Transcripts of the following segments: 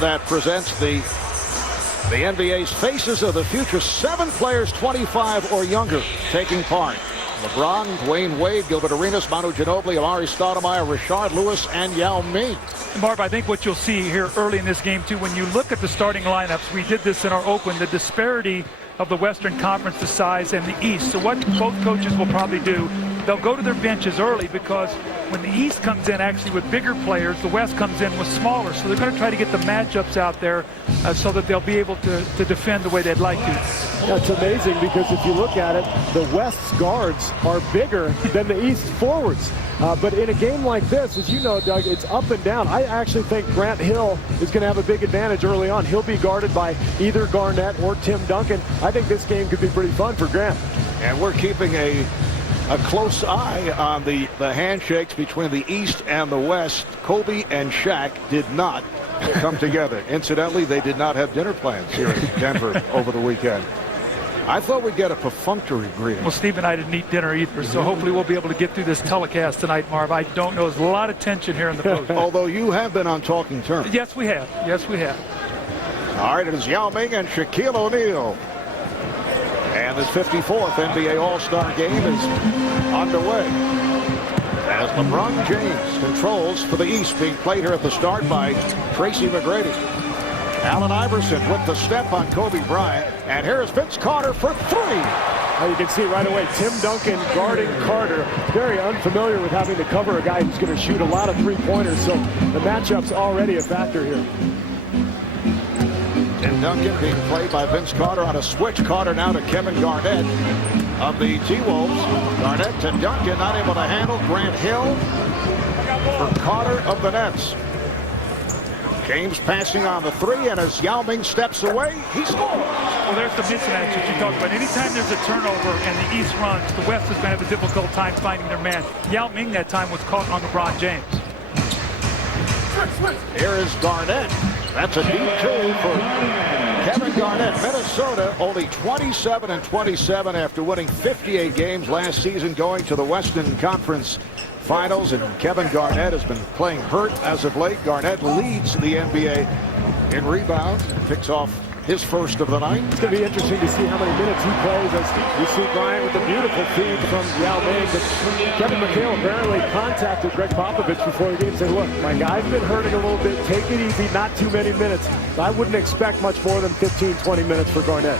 That presents the NBA's Faces of the Future. 7 players 25 or younger taking part. LeBron, Dwayne Wade, Gilbert Arenas, Manu Ginobili, Amari Stoudemire, Rashard Lewis, and Yao Ming. Marv, I think what you'll see here early in this game, too, when you look at the starting lineups, we did this in our Oakland, the disparity of the Western Conference, the size, and the East. So what both coaches will probably do, they'll go to their benches early because when the East comes in actually with bigger players, the West comes in with smaller. So they're going to try to get the matchups out there so that they'll be able to defend the way they'd like to. That's amazing because if you look at it, the West's guards are bigger than the East's forwards. But in a game like this, as you know, Doug, it's up and down. I actually think Grant Hill is going to have a big advantage early on. He'll be guarded by either Garnett or Tim Duncan. I think this game could be pretty fun for Grant. And we're keeping a close eye on the handshakes between the East and the West. Kobe and Shaq did not come together. Incidentally, they did not have dinner plans here in Denver over the weekend. I thought we'd get a perfunctory greeting. Well, Steve and I didn't eat dinner either, so hopefully we'll be able to get through this telecast tonight, Marv. I don't know. There's a lot of tension here in the booth. Although you have been on talking terms. Yes, we have. Yes, we have. All right, it is Yao Ming and Shaquille O'Neal. And this 54th NBA All-Star game is underway as LeBron James controls for the East, being played here at the start by Tracy McGrady. Allen Iverson with the step on Kobe Bryant. And here's Vince Carter for 3. Now you can see right away Tim Duncan guarding Carter. Very unfamiliar with having to cover a guy who's going to shoot a lot of three-pointers. So the matchup's already a factor here. Tim Duncan being played by Vince Carter on a switch. Carter now to Kevin Garnett of the T-Wolves. Garnett to Duncan, not able to handle. Grant Hill for Carter of the Nets. James passing on the 3, and as Yao Ming steps away, he scores. Well, there's the mismatch that you talked about. Anytime there's a turnover and the East runs, the West is going to have a difficult time finding their man. Yao Ming that time was caught on LeBron James. Here is Garnett. That's a D2 for Kevin Garnett. Minnesota only 27-27 after winning 58 games last season, going to the Western Conference Finals, and Kevin Garnett has been playing hurt as of late. Garnett leads the NBA in rebounds, picks off his first of the night. It's going to be interesting to see how many minutes he plays as you see Bryant with a beautiful feed from Yao Ming. But Kevin McHale apparently contacted Greg Popovich before the game and said, look, my guy's been hurting a little bit. Take it easy, not too many minutes. I wouldn't expect much more than 15, 20 minutes for Garnett.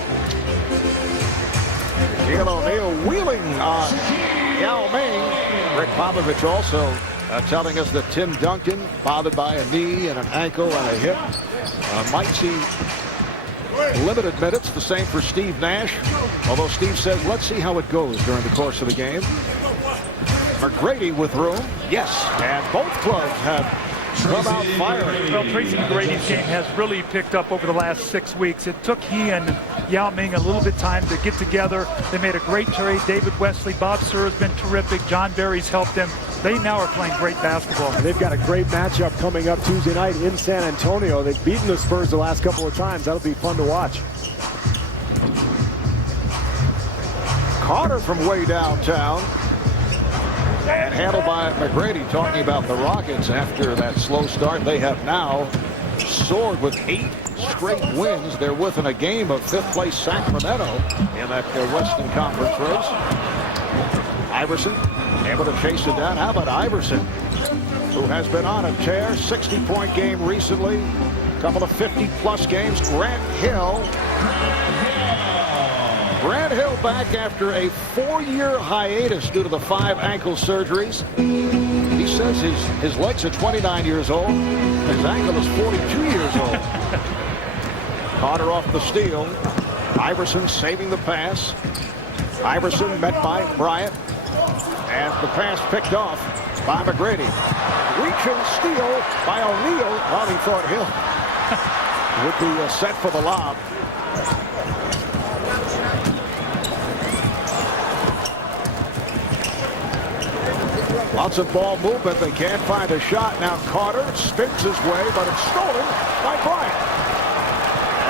Shaquille O'Neal wheeling on Yao Ming. Greg Popovich also telling us that Tim Duncan, bothered by a knee and an ankle and a hip, might see limited minutes. The same for Steve Nash, although Steve says let's see how it goes during the course of the game. McGrady with room, yes, and both clubs have come out firing. Well, Tracy McGrady's game has really picked up over the last 6 weeks. It took he and Yao Ming a little bit of time to get together. They made a great trade. David Wesley, Bob Sura has been terrific. John Barry's helped them. They now are playing great basketball. And they've got a great matchup coming up Tuesday night in San Antonio. They've beaten the Spurs the last couple of times. That'll be fun to watch. Carter from way downtown. And handled by McGrady, talking about the Rockets after that slow start. They have now soared with 8 straight wins. They're within a game of 5th place Sacramento in that Western Conference race. Iverson able to chase it down. How about Iverson, who has been on a tear? 60-point game recently. A couple of 50-plus games. Grant Hill back after a 4-year hiatus due to the 5 ankle surgeries. He says his legs are 29 years old. His ankle is 42 years old. Carter off the steal. Iverson saving the pass. Iverson met by Bryant. And the pass picked off by McGrady. Reaching steal by O'Neal. Well, he thought Hill would be set for the lob. Lots of ball movement. They can't find a shot. Now Carter spins his way, but it's stolen by Bryant.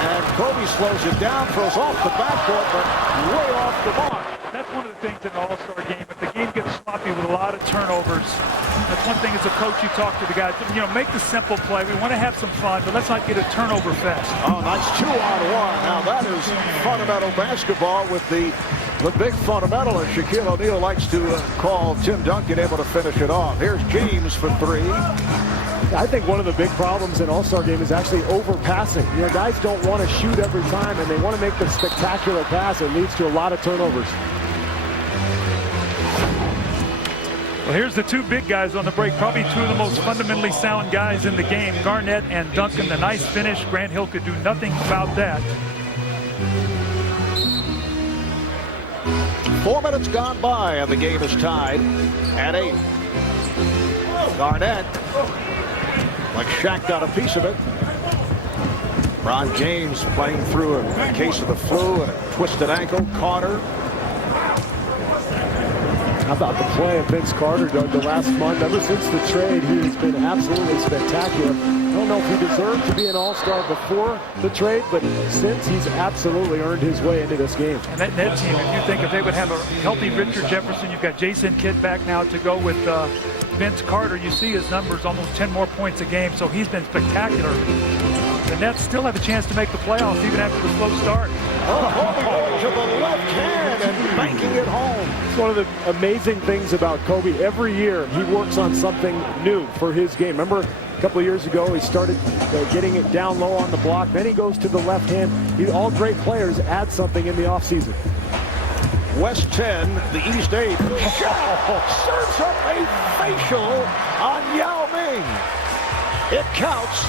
And Kobe slows it down, throws off the backcourt, but way off the mark. That's one of the things in the All-Star game. If the game gets sloppy, sloppy with a lot of turnovers. That's one thing as a coach you talk to the guys. You know, make the simple play. We want to have some fun, but let's not get a turnover fest. Oh, nice 2-on-1. Now that is fundamental basketball with the big fundamental, as Shaquille O'Neal likes to call Tim Duncan, able to finish it off. Here's James for three. I think one of the big problems in All-Star game is actually overpassing. You know, guys don't want to shoot every time, and they want to make the spectacular pass. It leads to a lot of turnovers. Well, here's the two big guys on the break, probably two of the most fundamentally sound guys in the game, Garnett and Duncan. The nice finish. Grant Hill could do nothing about that. 4 minutes gone by, and the game is tied at 8. Garnett, like Shaq, got a piece of it. Ron James playing through a case of the flu and a twisted ankle. Carter. How about the play of Vince Carter, Doug, the last month? Ever since the trade, he's been absolutely spectacular. I don't know if he deserved to be an All-Star before the trade, but since, he's absolutely earned his way into this game. And that net team, if you think if they would have a healthy Richard Jefferson, you've got Jason Kidd back now to go with Vince Carter. You see his numbers, almost 10 more points a game, so he's been spectacular. The Nets still have a chance to make the playoffs even after the slow start. Oh, to the left hand and banking it home. It's one of the amazing things about Kobe. Every year he works on something new for his game. Remember a couple of years ago he started getting it down low on the block. Then he goes to the left hand. All great players add something in the offseason. West 10, the East 8. Serves up a facial on Yao Ming. It counts.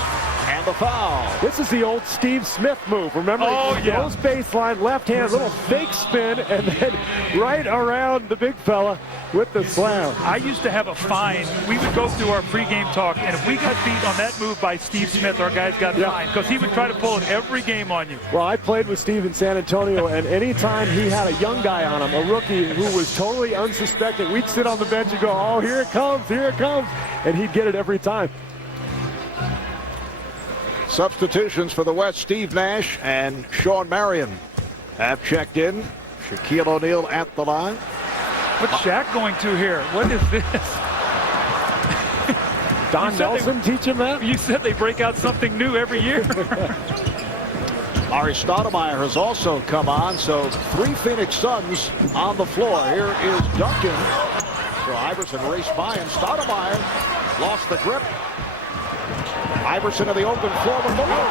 And the foul. This is the old Steve Smith move. Remember? Oh, yeah. Goes baseline, left hand, little fake spin, and then right around the big fella with the slam. I used to have a fine. We would go through our pregame talk, and if we got beat on that move by Steve Smith, our guys got fined because he would try to pull it every game on you. Well, I played with Steve in San Antonio, and anytime he had a young guy on him, a rookie who was totally unsuspecting, we'd sit on the bench and go, oh, here it comes, and he'd get it every time. Substitutions for the West. Steve Nash and Sean Marion have checked in. Shaquille O'Neal at the line. What's Shaq going to here? What is this? Don Nelson teach him that? You said they break out something new every year. Ari Stoudemire has also come on, so 3 Phoenix Suns on the floor. Here is Duncan. So Iverson raced by, and Stoudemire lost the grip. Iverson in the open floor with the look.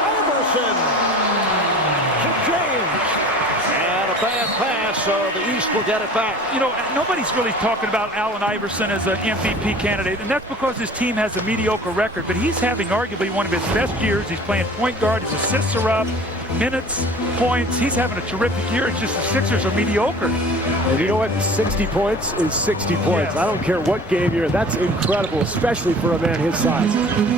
Iverson to James. And a bad pass, so the East will get it back. You know, nobody's really talking about Allen Iverson as an MVP candidate, and that's because his team has a mediocre record, but he's having arguably one of his best years. He's playing point guard. His assists are up. Minutes, points. He's having a terrific year. It's just the Sixers are mediocre. And you know what? 60 points is 60 points. Yes. I don't care what game you're in. That's incredible, especially for a man his size.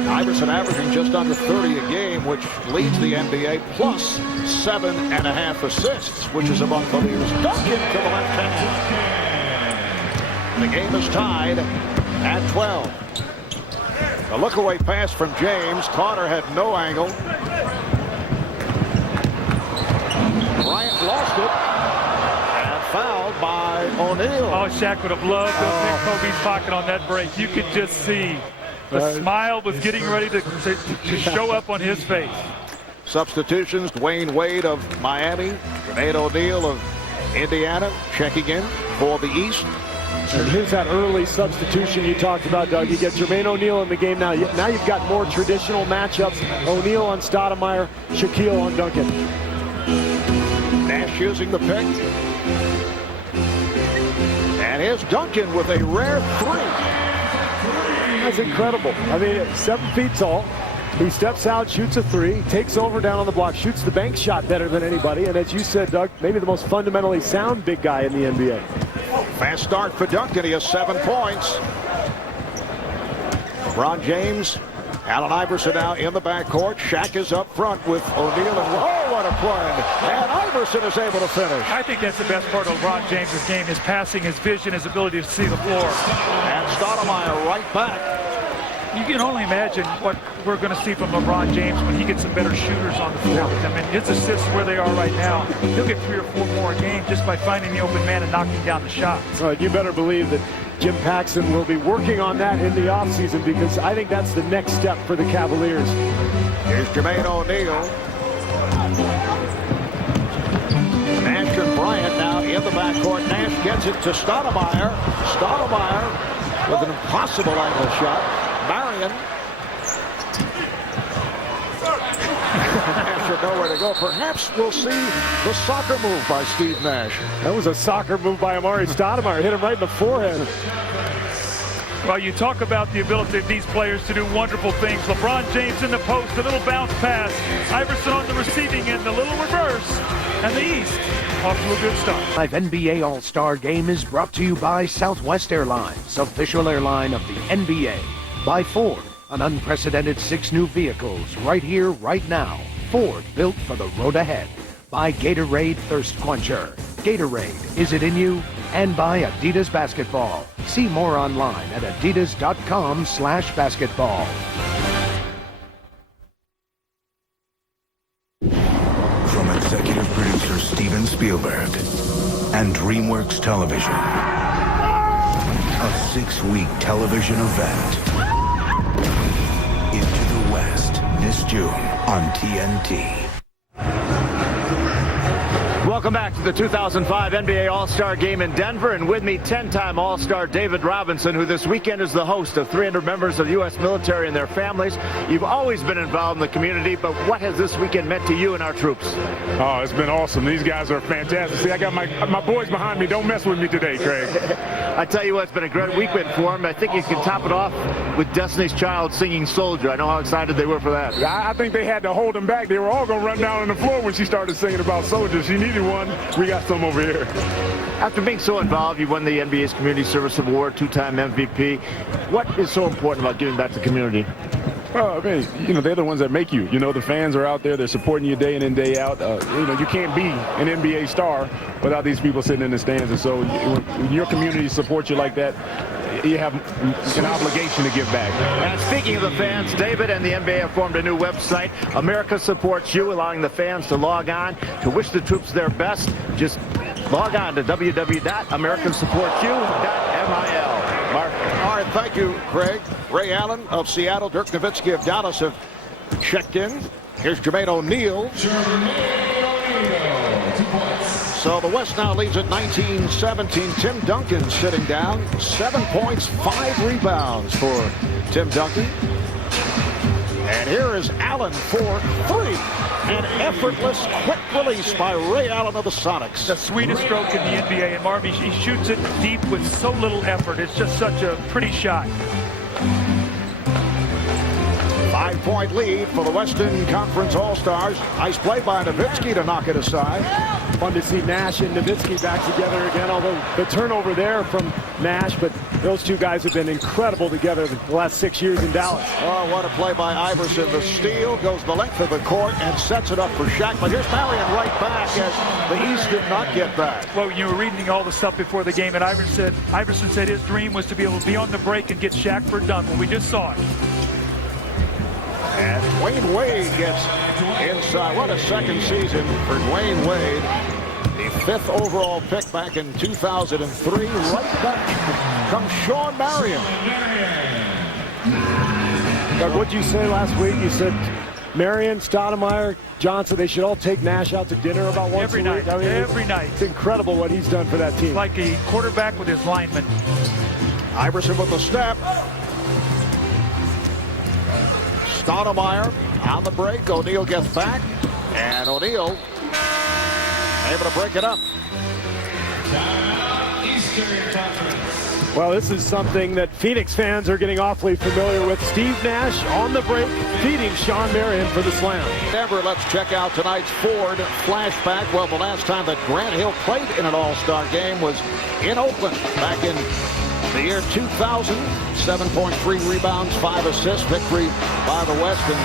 Iverson averaging just under 30 a game, which leads the NBA, plus 7.5 assists, which is among the leaders. Duncan to the left hand. The game is tied at 12. A look-away pass from James. Carter had no angle. Bryant lost it, and fouled by O'Neal. Oh, Shaq would have loved to have picked Kobe's pocket on that break. You could just see the smile was getting ready to show up on his face. Substitutions, Dwayne Wade of Miami, Renee O'Neal of Indiana checking in for the East. And here's that early substitution you talked about, Doug. You get Jermaine O'Neal in the game now. Now you've got more traditional matchups. O'Neal on Stoudemire, Shaquille on Duncan. Nash using the pick. And here's Duncan with a rare 3. That's incredible. I mean, 7 feet tall. He steps out, shoots a 3, takes over down on the block, shoots the bank shot better than anybody. And as you said, Doug, maybe the most fundamentally sound big guy in the NBA. Fast start for Duncan. He has 7 points. LeBron James, Allen Iverson now in the backcourt. Shaq is up front with O'Neal, and oh, what a play. And Iverson is able to finish. I think that's the best part of LeBron James' game, his passing, his vision, his ability to see the floor. And Stoudemire right back. You can only imagine what we're going to see from LeBron James when he gets some better shooters on the floor. I mean, his assists where they are right now, he'll get 3 or 4 more a game just by finding the open man and knocking down the shots. You better believe that Jim Paxson will be working on that in the offseason, because I think that's the next step for the Cavaliers. Here's Jermaine O'Neal. Nash and Bryant now in the backcourt. Nash gets it to Stoudemire. Stoudemire with an impossible angle shot. Marion. Nash had nowhere to go. Perhaps we'll see the soccer move by Steve Nash. That was a soccer move by Amari Stoudemire. Hit him right in the forehead. Well, you talk about the ability of these players to do wonderful things. LeBron James in the post, a little bounce pass. Iverson on the receiving end, a little reverse. And the East off to a good start. Live NBA All-Star Game is brought to you by Southwest Airlines, official airline of the NBA. By Ford, an unprecedented 6 new vehicles right here, right now. Ford, built for the road ahead. By Gatorade Thirst Quencher. Gatorade, is it in you? And by Adidas Basketball. See more online at adidas.com/basketball. From executive producer Steven Spielberg and DreamWorks Television, a 6-week television event. Into the West this June on TNT. Welcome back to the 2005 NBA All-Star Game in Denver, and with me 10-time All-Star David Robinson, who this weekend is the host of 300 members of the U.S. military and their families. You've always been involved in the community, but what has this weekend meant to you and our troops? Oh, it's been awesome. These guys are fantastic. See, I got my boys behind me. Don't mess with me today, Craig. I tell you what, it's been a great weekend for them. I think you can top it off with Destiny's Child singing Soldier. I know how excited they were for that. I think they had to hold them back. They were all going to run down on the floor when she started singing about soldiers. She needed one. We got some over here. After being so involved, you won the NBA's Community Service Award, 2-time MVP. What is so important about giving back to the community? Well, I mean, they're the ones that make you. The fans are out there. They're supporting you day in and day out. You can't be an NBA star without these people sitting in the stands. And so when your community supports you like that, you have an obligation to give back. And speaking of the fans, David and the NBA have formed a new website. America Supports You, allowing the fans to log on to wish the troops their best. Just log on to www.americansupportsyou.mil. Mark. All right, thank you, Craig. Ray Allen of Seattle, Dirk Nowitzki of Dallas have checked in. Here's Jermaine O'Neal. So the West now leads at 19-17. Tim Duncan sitting down. 7 points, 5 rebounds for Tim Duncan. And here is Allen for 3. An effortless, quick release by Ray Allen of the Sonics. The sweetest stroke in the NBA. And Marvin, he shoots it deep with so little effort. It's just such a pretty shot. 5-point lead for the Western Conference All-Stars. Nice play by Nowitzki to knock it aside. Fun to see Nash and Nowitzki back together again, although the turnover there from Nash, but those two guys have been incredible together the last 6 years in Dallas. Oh, what a play by Iverson. The steal goes the length of the court and sets it up for Shaq. But here's Marion right back as the East did not get back. Well, you were reading all the stuff before the game, and Iverson said his dream was to be able to be on the break and get Shaq for a dunk. Well, we just saw it. And Dwayne Wade gets inside. What a second season for Dwayne Wade. The 5th overall pick back in 2003. Right back comes Sean Marion. Doug, what'd you say last week? You said Marion, Stoudemire, Johnson, they should all take Nash out to dinner about once every a night. week. I mean, every night. It's incredible what he's done for that team. It's like a quarterback with his linemen. Iverson with the step. Stoudemire on the break. O'Neal gets back. And O'Neal able to break it up. Well, this is something that Phoenix fans are getting awfully familiar with. Steve Nash on the break, feeding Sean Marion for the slam. Denver, let's check out tonight's Ford flashback. Well, the last time that Grant Hill played in an All-Star game was in Oakland back in the year 2000. 7.3 rebounds, 5 assists, victory by the West. And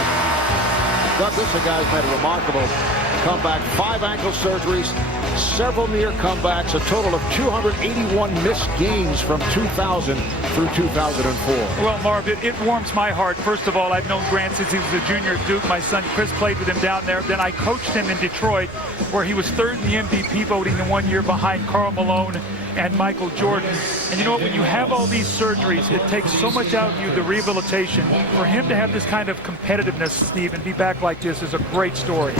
Doug, this guy's made a remarkable comeback. 5 ankle surgeries, several near comebacks, a total of 281 missed games from 2000 through 2004. Well, Marv, it warms my heart. First of all, I've known Grant since he was a junior at Duke. My son Chris played with him down there. Then I coached him in Detroit, where he was third in the MVP voting in 1 year behind Karl Malone and Michael Jordan. And you know what, when you have all these surgeries, it takes so much out of you, the rehabilitation. For him to have this kind of competitiveness, Steve, and be back like this is a great story.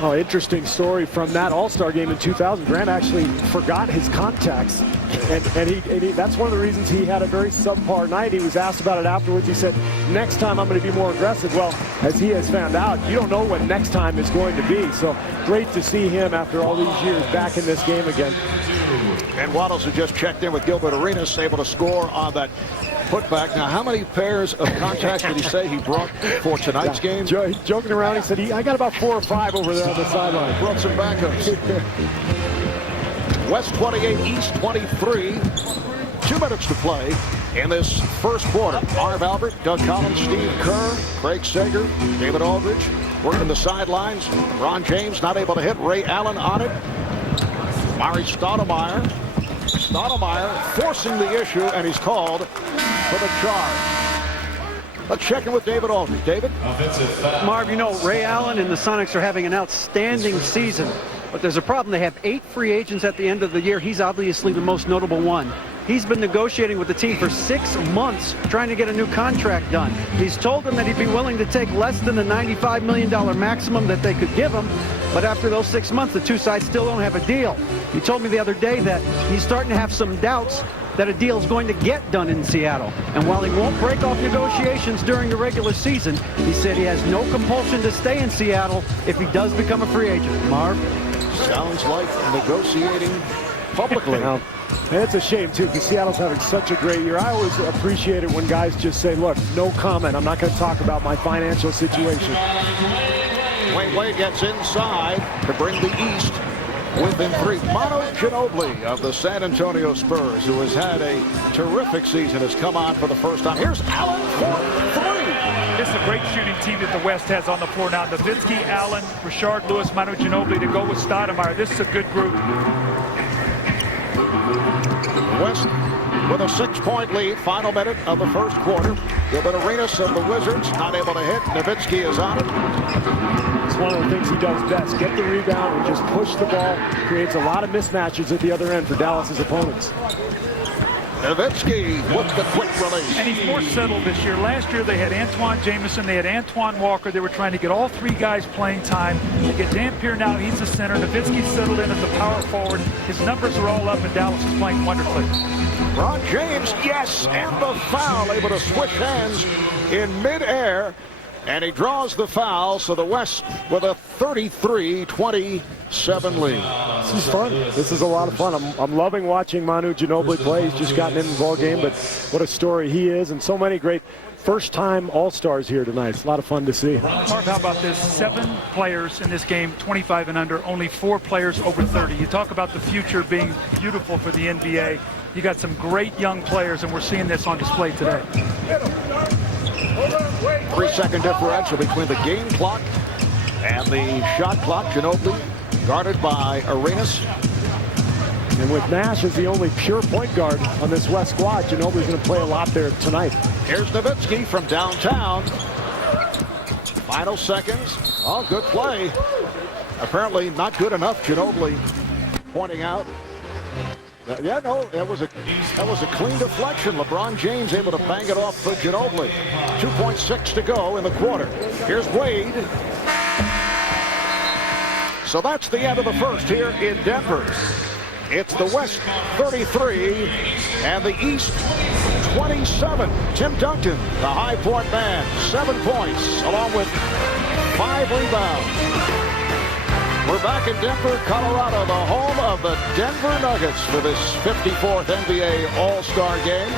Oh, interesting story from that All-Star game in 2000. Grant actually forgot his contacts, and he that's one of the reasons he had a very subpar night. He was asked about it afterwards. He said, next time I'm going to be more aggressive. Well, as he has found out, you don't know what next time is going to be. So great to see him after all these years back in this game again. And Waddles, who just checked in with Gilbert Arenas, able to score on that putback. Now, how many pairs of contacts did he say he brought for tonight's game? Joking around, he said, I got about 4 or 5 over there on the sideline. Brought some backups. West 28, East 23. 2 minutes to play in this first quarter. Marv Albert, Doug Collins, Steve Kerr, Craig Sager, David Aldridge working the sidelines. Ron James not able to hit. Ray Allen on it. Mari Stoudemire forcing the issue, and he's called for the charge. Let's check in with David Aldridge. David? Marv, you know, Ray Allen and the Sonics are having an outstanding season, but there's a problem. They have 8 free agents at the end of the year. He's obviously the most notable one. He's been negotiating with the team for 6 months trying to get a new contract done. He's told them that he'd be willing to take less than the $95 million maximum that they could give him, but after those 6 months, the two sides still don't have a deal. He told me the other day that he's starting to have some doubts that a deal is going to get done in Seattle. And while he won't break off negotiations during the regular season, he said he has no compulsion to stay in Seattle if he does become a free agent. Marv? Sounds like negotiating publicly. And it's a shame, too, because Seattle's having such a great year. I always appreciate it when guys just say, look, no comment. I'm not going to talk about my financial situation. Wayne Wade gets inside to bring the East within 3. Manu Ginobili of the San Antonio Spurs, who has had a terrific season, has come on for the first time. Here's Allen for 3. This is a great shooting team that the West has on the floor now. Nowitzki, Allen, Rashard Lewis, Manu Ginobili to go with Stoudemire. This is a good group. West with a 6-point lead. Final minute of the first quarter. Gilbert Arenas of the Wizards not able to hit. Nowitzki is on it. It's one of the things he does best. Get the rebound and just push the ball. Creates a lot of mismatches at the other end for Dallas's opponents. Nowitzki with the quick release. And he's more settled this year. Last year they had Antoine Jamison, they had Antoine Walker. They were trying to get all 3 guys playing time. They get Dampier now, he's the center. Nowitzki settled in as the power forward. His numbers are all up, and Dallas is playing wonderfully. Ron James, yes, and the foul, able to switch hands in midair. And he draws the foul, so the West with a 33-27 lead. This is fun. This is a lot of fun. I'm loving watching Manu Ginobili play. He's just gotten in the ball game, but what a story he is, and so many great first-time All-Stars here tonight. It's a lot of fun to see. Mark, how about this? 7 players in this game, 25 and under, only 4 players over 30. You talk about the future being beautiful for the NBA. You got some great young players, and we're seeing this on display today. 3-second differential between the game clock and the shot clock. Ginobili guarded by Arenas. And with Nash as the only pure point guard on this West squad, Ginobili's going to play a lot there tonight. Here's Nowitzki from downtown. Final seconds. Oh, good play. Apparently not good enough, Ginobili pointing out. Yeah, no, that was a clean deflection. LeBron James able to bang it off for Ginobili. 2.6 to go in the quarter. Here's Wade. So that's the end of the first here in Denver. It's the West 33 and the East 27. Tim Duncan, the high point man, 7 points along with 5 rebounds. We're back in Denver, Colorado, the home of the Denver Nuggets for this 54th NBA All-Star game.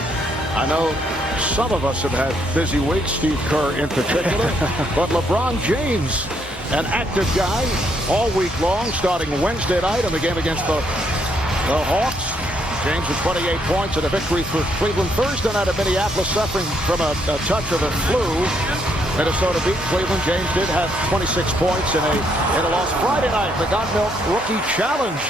I know some of us have had busy weeks, Steve Kerr in particular, but LeBron James, an active guy all week long, starting Wednesday night in the game against the Hawks. James with 28 points and a victory for Cleveland. Thursday night at Minneapolis, suffering from a touch of the flu. Minnesota beat Cleveland. James did have 26 points in a loss Friday night. The Got Milk Rookie Challenge.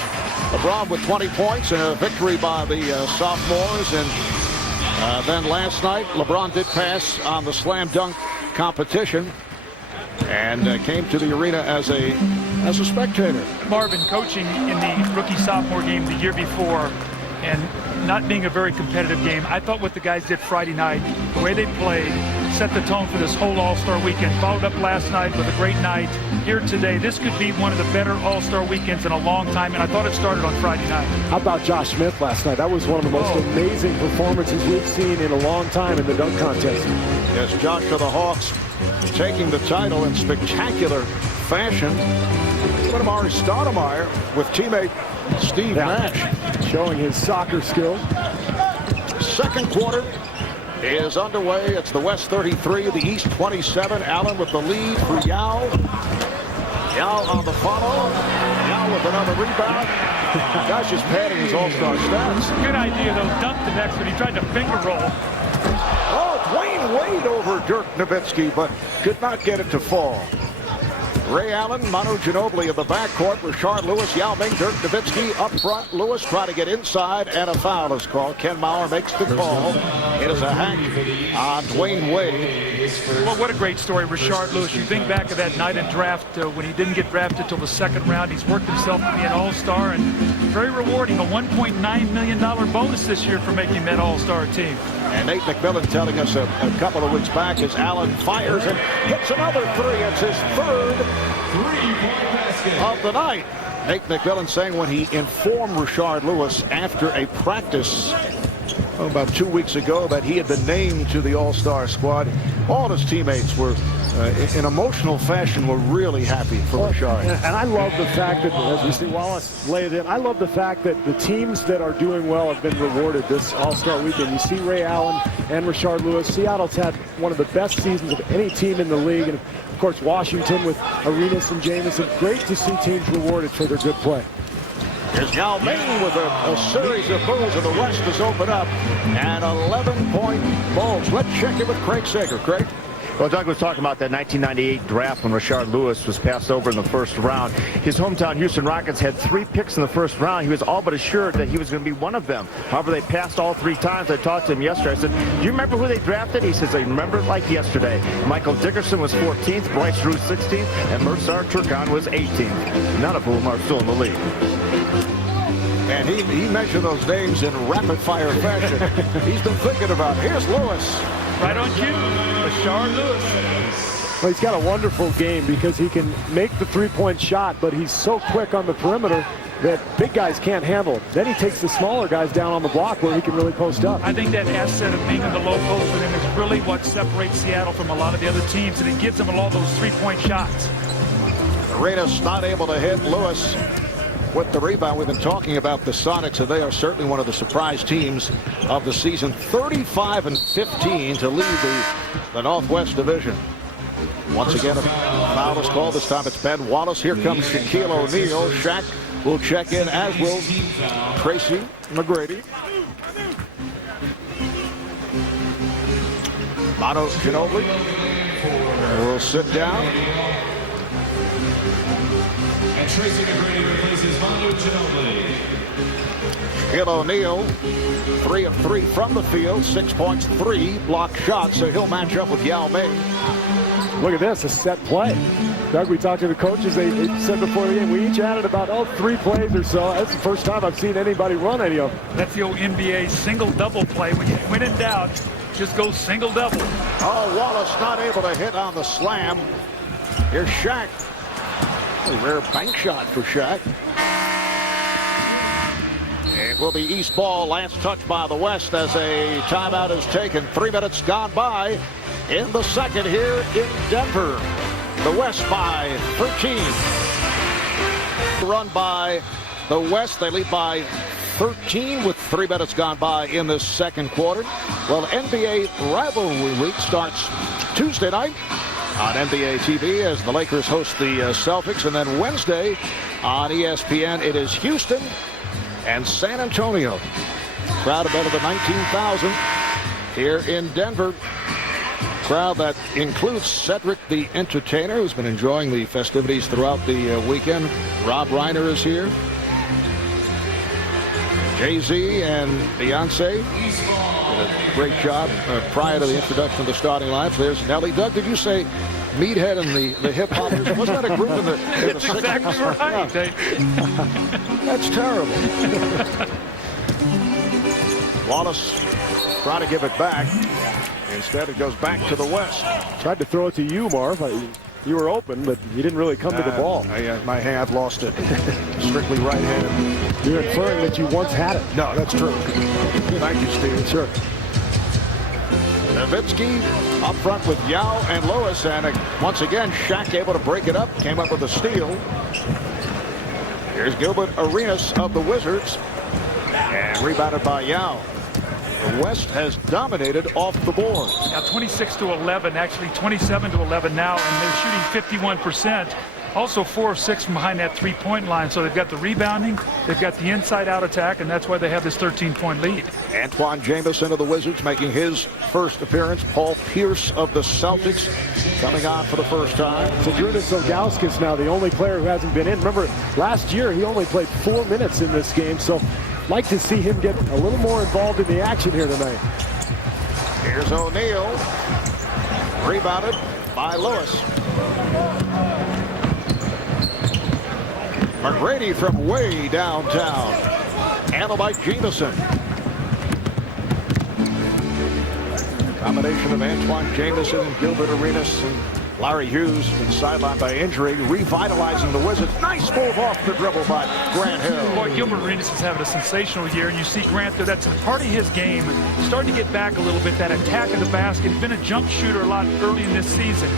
LeBron with 20 points and a victory by the sophomores. And then last night, LeBron did pass on the slam dunk competition and came to the arena as a spectator. Marvin coaching in the rookie-sophomore game the year before and not being a very competitive game. I thought what the guys did Friday night, the way they played, set the tone for this whole All-Star weekend. Followed up last night with a great night. Here today, this could be one of the better All-Star weekends in a long time, and I thought it started on Friday night. How about Josh Smith last night? That was one of the most amazing performances we've seen in a long time in the dunk contest. Yes, Josh of the Hawks taking the title in spectacular fashion. But Amari Stoudemire with teammate Steve Nash showing his soccer skills. Second quarter is underway. It's the West 33, the East 27. Allen with the lead for Yao. Yao on the follow. Yao with another rebound. Guy's just padding his all-star stats. Good idea, though. Dunked the next one. He tried to finger roll. Oh, Dwayne Wade over Dirk Nowitzki, but could not get it to fall. Ray Allen, Manu Ginobili in the backcourt. Rashard Lewis, Yao Ming, Dirk Nowitzki up front. Lewis trying to get inside, and a foul is called. Ken Mauer makes the call. It is a hack on Dwayne Wade. Well, what a great story, Rashard Lewis. You think back of that night in draft when he didn't get drafted till the second round. He's worked himself to be an all-star, and very rewarding. A $1.9 million bonus this year for making that all-star team. And Nate McMillan telling us a couple of weeks back as Allen fires and hits another three. It's his third of the night. Nate McMillan saying when he informed Rashard Lewis after a practice about 2 weeks ago that he had been named to the All-Star squad, all his teammates were in emotional fashion were really happy for Rashard. And I love the fact that, as we see Wallace lay it in, I love the fact that the teams that are doing well have been rewarded this All-Star weekend. You see Ray Allen and Rashard Lewis. Seattle's had one of the best seasons of any team in the league. And of course, Washington with Arenas and Jamison. Great to see teams rewarded for their good play. Here's Yao Ming with a series of moves, and the West is open up. And 11-point Bulls. Let's check in with Craig Sager. Craig? Well, Doug was talking about that 1998 draft when Rashard Lewis was passed over in the first round. His hometown Houston Rockets had 3 picks in the first round. He was all but assured that he was going to be one of them. However, they passed all 3 times. I talked to him yesterday. I said, do you remember who they drafted? He says, I remember it like yesterday. Michael Dickerson was 14th, Bryce Drew 16th, and Mursar Turkan was 18th, none of whom are still in the league. And he mentioned those names in rapid-fire fashion. He's been thinking about it. Here's Lewis. Right on cue, Rashard Lewis. Well, he's got a wonderful game because he can make the three-point shot, but he's so quick on the perimeter that big guys can't handle it. Then he takes the smaller guys down on the block where he can really post up. I think that asset of being in the low post with him is really what separates Seattle from a lot of the other teams, and it gives them all those three-point shots. Arenas not able to hit. Lewis with the rebound. We've been talking about the Sonics, and they are certainly one of the surprise teams of the season. 35-15 to lead the Northwest Division. Once again, a foul is called. This time it's Ben Wallace. Here comes Shaquille O'Neal. Shaq will check in, as will Tracy McGrady. Manu Ginobili will sit down. And Tracy McGrady replaces Manu Ginobili. Shaquille O'Neal, 3 of 3 from the field, 6 points, 3 blocked shots, so he'll match up with Yao Ming. Look at this, a set play. Doug, we talked to the coaches. They said before the game, we each added about 3 plays or so. That's the first time I've seen anybody run any of them. That's the old NBA single-double play. When in doubt, just go single-double. Oh, Wallace not able to hit on the slam. Here's Shaq. A rare bank shot for Shaq. It will be East ball. Last touch by the West as a timeout is taken. 3 minutes gone by in the second here in Denver. The West by 13. Run by the West. They lead by 13 with 3 minutes gone by in the second quarter. Well, NBA rivalry week starts Tuesday night on NBA TV as the Lakers host the Celtics. And then Wednesday on ESPN, it is Houston and San Antonio. Crowd of better than 19,000 here in Denver crowd that includes Cedric the Entertainer, who's been enjoying the festivities throughout the weekend. Rob Reiner is here. Jay-Z and Beyonce did a great job prior to the introduction of the starting lineup. There's Nelly. Doug, did you say Meathead and the Hip Hoppers? Wasn't that a group in the That's exactly 60s? right. That's terrible. Wallace trying to give it back. Instead, it goes back to the West. Tried to throw it to you, Marv. You were open, but you didn't really come to the ball. My hand, I've lost it. Strictly right-handed. You're inferring that you once had it. No, that's true. Thank you, Steve. Sure. Nowitzki up front with Yao and Lewis, and once again, Shaq able to break it up, came up with a steal. Here's Gilbert Arenas of the Wizards, and rebounded by Yao. The West has dominated off the board. Now 26-11, actually 27-11 now, and they're shooting 51%. Also 4 of 6 from behind that three-point line. So they've got the rebounding, they've got the inside-out attack, and that's why they have this 13-point lead. Antoine Jamison of the Wizards making his first appearance. Paul Pierce of the Celtics coming on for the first time. So Zydrunas Ilgauskas now the only player who hasn't been in. Remember, last year he only played 4 minutes in this game, so like to see him get a little more involved in the action here tonight. Here's O'Neal. Rebounded by Lewis. McGrady from way downtown. Handled by Jamison. Combination of Antoine Jamison and Gilbert Arenas and Larry Hughes been sidelined by injury, revitalizing the Wizards. Nice move off the dribble by Grant Hill. Boy, Gilbert Arenas is having a sensational year, and you see Grant there. That's a part of his game. Starting to get back a little bit, that attack of the basket. Been a jump shooter a lot early in this season.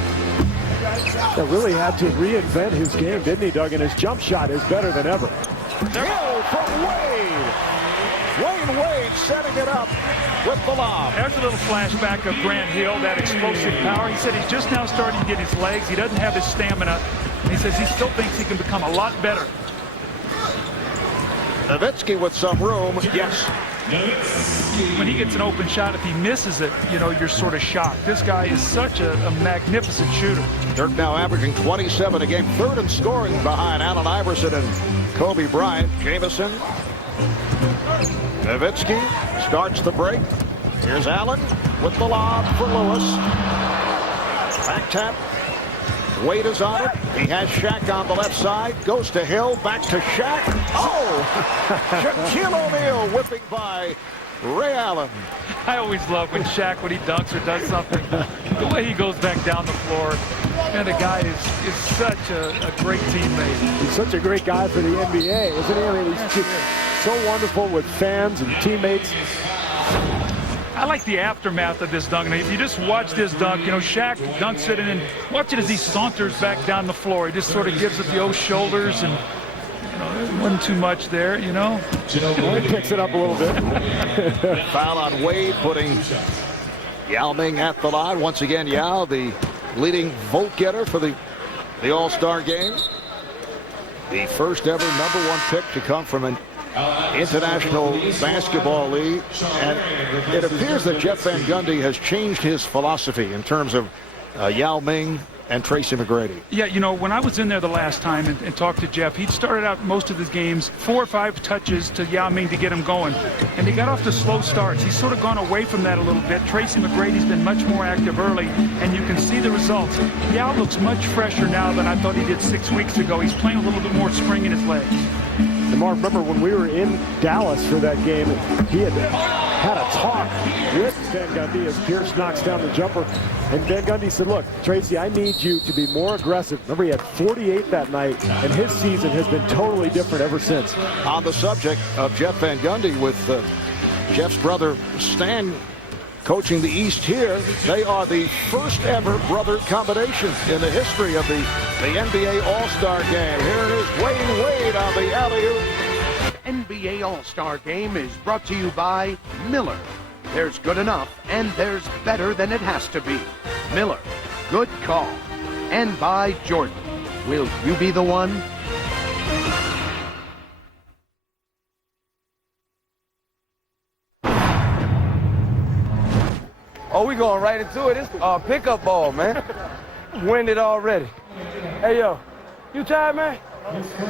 That really had to reinvent his game, didn't he, Doug? And his jump shot is better than ever. Hill from Wade. Wayne Wade setting it up with the lob. There's a little flashback of Grant Hill, that explosive power. He said he's just now starting to get his legs. He doesn't have his stamina. He says he still thinks he can become a lot better. Nowitzki with some room. Yes. When he gets an open shot, if he misses it, you know, you're sort of shocked. This guy is such a magnificent shooter. Dirk now averaging 27 a game, third in scoring behind Allen Iverson and Kobe Bryant. Jamison. Nowitzki starts the break. Here's Allen with the lob for Lewis. Back tap. Wade is on it. He has Shaq on the left side. Goes to Hill. Back to Shaq. Oh! Shaquille O'Neal whipping by Ray Allen. I always love when Shaq, when he dunks or does something, the way he goes back down the floor. And the guy is such a great teammate. He's such a great guy for the NBA, isn't he? I mean, he's just so wonderful with fans and teammates. I like the aftermath of this dunk. And if you just watch this dunk, you know, Shaq dunks it and then watch it as he saunters back down the floor. He just sort of gives it the old shoulders, and you know, there wasn't too much there, you know. He picks it up a little bit. Foul on Wade, putting Yao Ming at the line. Once again, Yao, the leading vote getter for the All-Star game. The first ever #1 pick to come from an International Basketball League, and it appears that Jeff Van Gundy has changed his philosophy in terms of Yao Ming and Tracy McGrady. Yeah, you know, when I was in there the last time and talked to Jeff, he'd started out most of his games 4 or 5 touches to Yao Ming to get him going, and he got off to slow starts. He's sort of gone away from that a little bit. Tracy McGrady's been much more active early, and you can see the results. Yao looks much fresher now than I thought he did 6 weeks ago. He's playing a little bit more spring in his legs. And Mark, remember when we were in Dallas for that game, he had a talk with Van Gundy as Pierce knocks down the jumper. And Van Gundy said, look, Tracy, I need you to be more aggressive. Remember, he had 48 that night, and his season has been totally different ever since. On the subject of Jeff Van Gundy, with Jeff's brother Stan coaching the East here, they are the first ever brother combination in the history of the NBA All-Star Game. Here it is, Wayne Wade on the alley-oop. NBA All-Star Game is brought to you by Miller. There's good enough, and there's better than it has to be. Miller, good call. And by Jordan. Will you be the one? All we going right into it. It's pickup ball, man. Winded already. Hey, yo, you tired, man?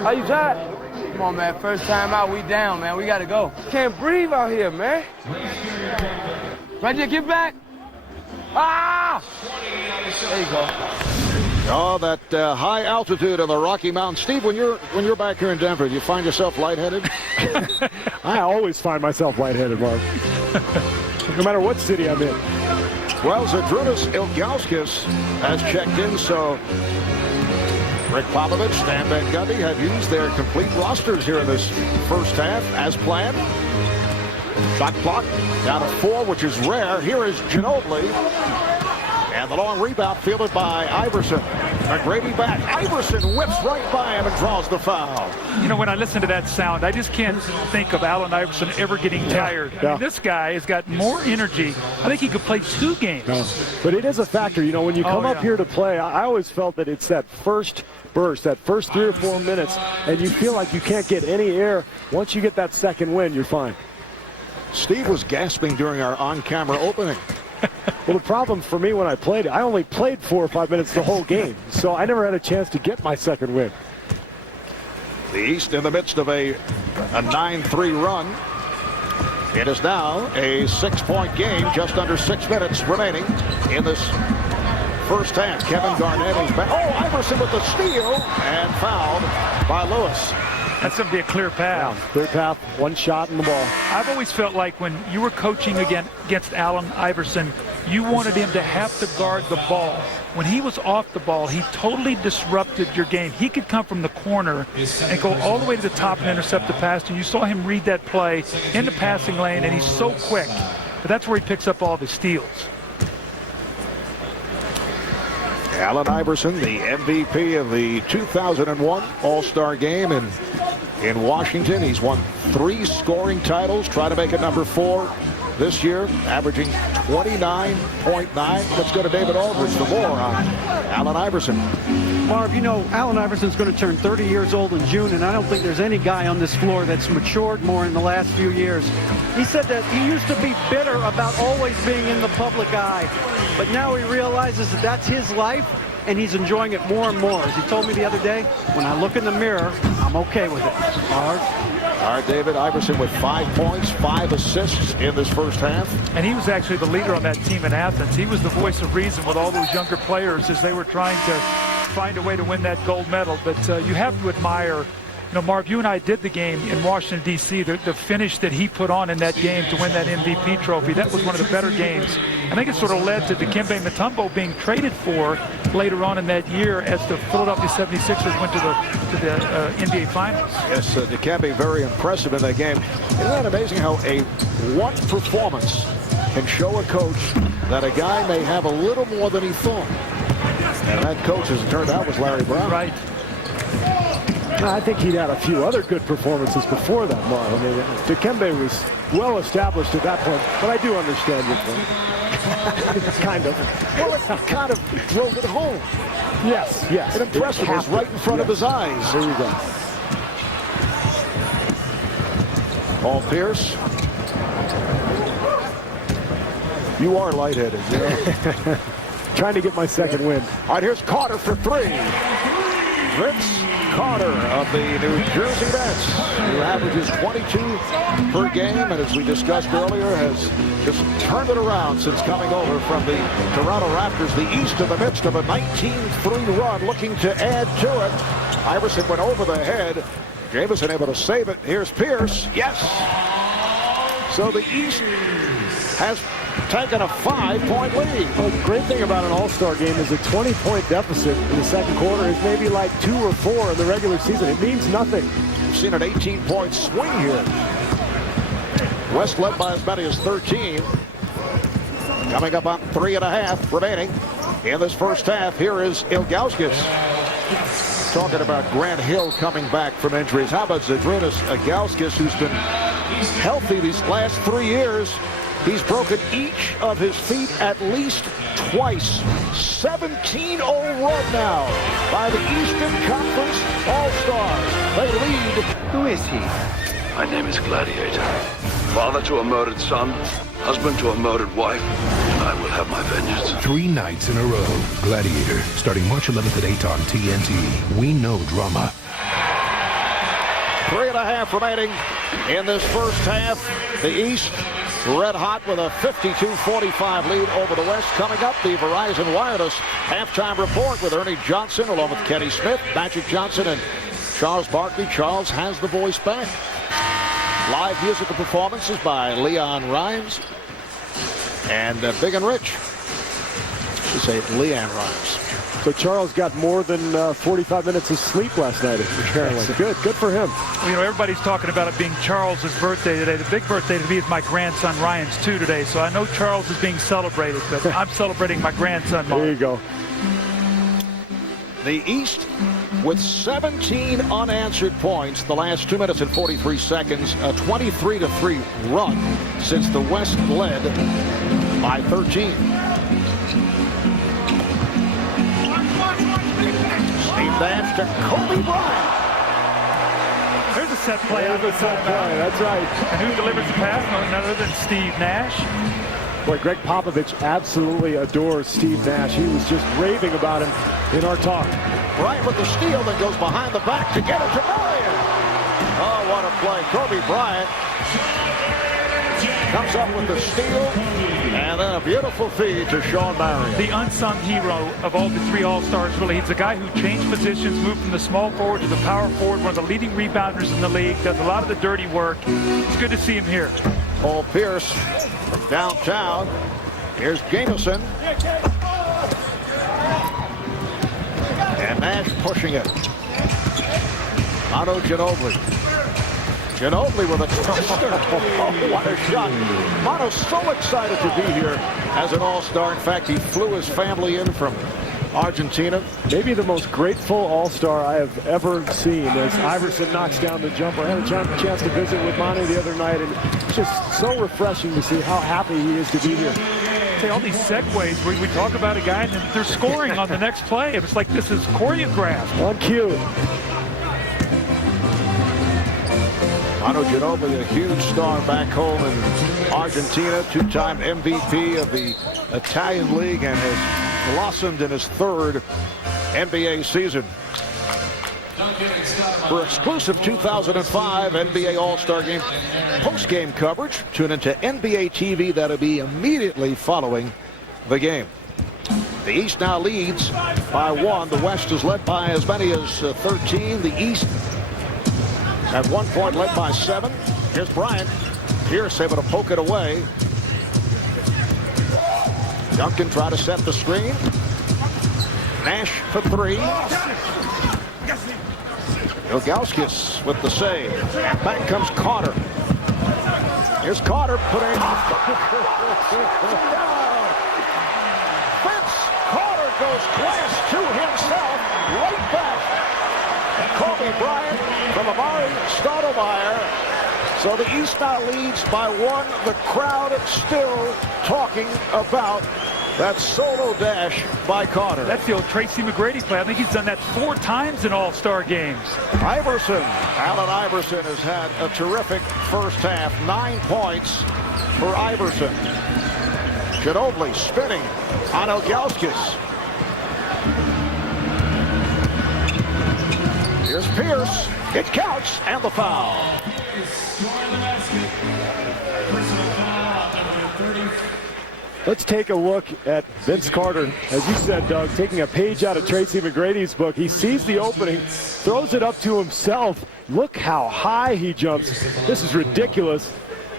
Are you tired? Come on, man. First time out, we down, man. We got to go. Can't breathe out here, man. Right there, get back. Ah! There you go. Oh, that high altitude on the Rocky Mountains. Steve, when you're back here in Denver, do you find yourself lightheaded? I always find myself lightheaded, Mark. No matter what city I'm in. Well, Zydrunas Ilgauskas has checked in, so Rick Popovich, Stan Van Gundy have used their complete rosters here in this first half as planned. Shot clock down to 4, which is rare. Here is Ginobili. And the long rebound fielded by Iverson. McGrady back. Iverson whips right by him and draws the foul. You know, when I listen to that sound, I just can't think of Allen Iverson ever getting tired. I mean, this guy has got more energy. I think he could play 2 games. No. But it is a factor. You know, when you come up here to play, I always felt that it's that first burst, that first 3 or 4 minutes, and you feel like you can't get any air. Once you get that second win, you're fine. Steve was gasping during our on-camera opening. Well, the problem for me when I played, I only played 4 or 5 minutes the whole game, so I never had a chance to get my second win. The East in the midst of a 9-3 run. It is now a 6-point game, just under 6 minutes remaining in this first half. Kevin Garnett is back. Oh, Iverson with the steal and fouled by Lewis. That's going to be a clear path. Yeah, clear path, 1 shot in the ball. I've always felt like when you were coaching against Allen Iverson, you wanted him to have to guard the ball. When he was off the ball, he totally disrupted your game. He could come from the corner and go all the way to the top and intercept the pass. And you saw him read that play in the passing lane, and he's so quick. But that's where he picks up all the steals. Allen Iverson, the MVP of the 2001 All-Star Game in Washington. He's won 3 scoring titles, trying to make it number 4 this year, averaging 29.9. Let's go to David Aldridge for more on Allen Iverson. Marv, you know, Allen Iverson's going to turn 30 years old in June, and I don't think there's any guy on this floor that's matured more in the last few years. He said that he used to be bitter about always being in the public eye, but now he realizes that that's his life, and he's enjoying it more and more. As he told me the other day, when I look in the mirror, I'm okay with it. Marv? All right, David Iverson with 5 points, 5 assists in this first half. And he was actually the leader on that team in Athens. He was the voice of reason with all those younger players as they were trying to find a way to win that gold medal. But you have to admire, you know, Marv, you and I did the game in Washington, D.C., the finish that he put on in that game to win that MVP trophy. That was one of the better games. I think it sort of led to Dikembe Mutombo being traded for later on in that year as the Philadelphia 76ers went to the NBA Finals. Yes, Dikembe very impressive in that game. Isn't that amazing how a one performance can show a coach that a guy may have a little more than he thought? And that coach, as it turned out, was Larry Brown. Right. I think he'd had a few other good performances before that, Marv. I mean, Dikembe was well established at that point, but I do understand your point. Kind of. Well, it kind of drove it home. Yes, yes. It impressed him. It was right in front of his eyes. There you go. Paul Pierce. You are lightheaded. You know? Trying to get my second win. All right, here's Carter for 3. Vince Carter of the New Jersey Nets, who averages 22 per game, and as we discussed earlier, has just turned it around since coming over from the Toronto Raptors. The East in the midst of a 19-3 run, looking to add to it. Iverson went over the head. Jamison able to save it. Here's Pierce. Yes. So the East has taken a 5-point lead. Well, the great thing about an all-star game is a 20-point deficit in the second quarter is maybe like 2 or 4 in the regular season. It means nothing. We've seen an 18-point swing here. West led by as many as 13. Coming up on 3.5 remaining in this first half. Here is Ilgauskas. Talking about Grant Hill coming back from injuries. How about Zydrunas Ilgauskas, who's been healthy these last 3 years? He's broken each of his feet at least twice. 17-0 run now by the Eastern Conference All-Stars. They lead. Who is he? My name is Gladiator. Father to a murdered son, husband to a murdered wife. I will have my vengeance. 3 nights in a row. Gladiator, starting March 11th at 8 on TNT. We know drama. 3.5 remaining in this first half. The East red hot with a 52-45 lead over the West. Coming up, the Verizon Wireless halftime report with Ernie Johnson along with Kenny Smith, Magic Johnson, and Charles Barkley. Charles has the voice back. Live musical performances by Leon Rimes and Big and Rich. I should say Leanne Rimes. So Charles got more than 45 minutes of sleep last night, apparently. Good for him. Well, you know, everybody's talking about it being Charles's birthday today. The big birthday to me is my grandson Ryan's too today. So I know Charles is being celebrated, but I'm celebrating my grandson. Mark. There you go. The East with 17 unanswered points the last 2 minutes and 43 seconds. A 23-3 run since the West led by 13. Steve Nash to Kobe Bryant. There's a set play out of the timeout. That's right. And who delivers the pass? None other than Steve Nash. Boy, Greg Popovich absolutely adores Steve Nash. He was just raving about him in our talk. Bryant with the steal, then goes behind the back to get it to Marion. Oh, what a play. Kobe Bryant comes up with the steal, and then a beautiful feed to Sean Marion. The unsung hero of all the 3 All-Stars, really. He's a guy who changed positions, moved from the small forward to the power forward, one of the leading rebounders in the league, does a lot of the dirty work. It's good to see him here. Paul Pierce from downtown. Here's Jamison. And Nash pushing it. Manu Ginobili. Ginobili with a twister. Oh, what a shot. Mano's so excited to be here as an All-Star. In fact, he flew his family in from Argentina. Maybe the most grateful All-Star I have ever seen as Iverson knocks down the jumper. I had a chance to visit with Manu the other night, and it's just so refreshing to see how happy he is to be here. All these segues where we talk about a guy and then they're scoring on the next play. It's like this is choreographed. On cue. Manu Ginobili, a huge star back home in Argentina, 2-time MVP of the Italian League, and has blossomed in his 3rd NBA season. For exclusive 2005 NBA All-Star Game post-game coverage, tune into NBA TV. That'll be immediately following the game. The East now leads by 1. The West is led by as many as 13. The East at 1 point led by 7. Here's Bryant. Pierce able to poke it away. Duncan try to set the screen. Nash for 3. Ilgauskas with the save. Back comes Carter. Here's Carter putting Vince Carter goes glass to himself right back. And Kobe Bryant from Amari Stoudemire. So the East now leads by 1. The crowd still talking about that solo dash by Carter. That's the old Tracy McGrady play. I think he's done that 4 times in All-Star games. Iverson. Allen Iverson has had a terrific first half. 9 points for Iverson. Ginobili spinning on Ilgauskas. Here's Pierce. It counts, and the foul. Let's take a look at Vince Carter. As you said, Doug, taking a page out of Tracy McGrady's book. He sees the opening, throws it up to himself. Look how high he jumps. This is ridiculous.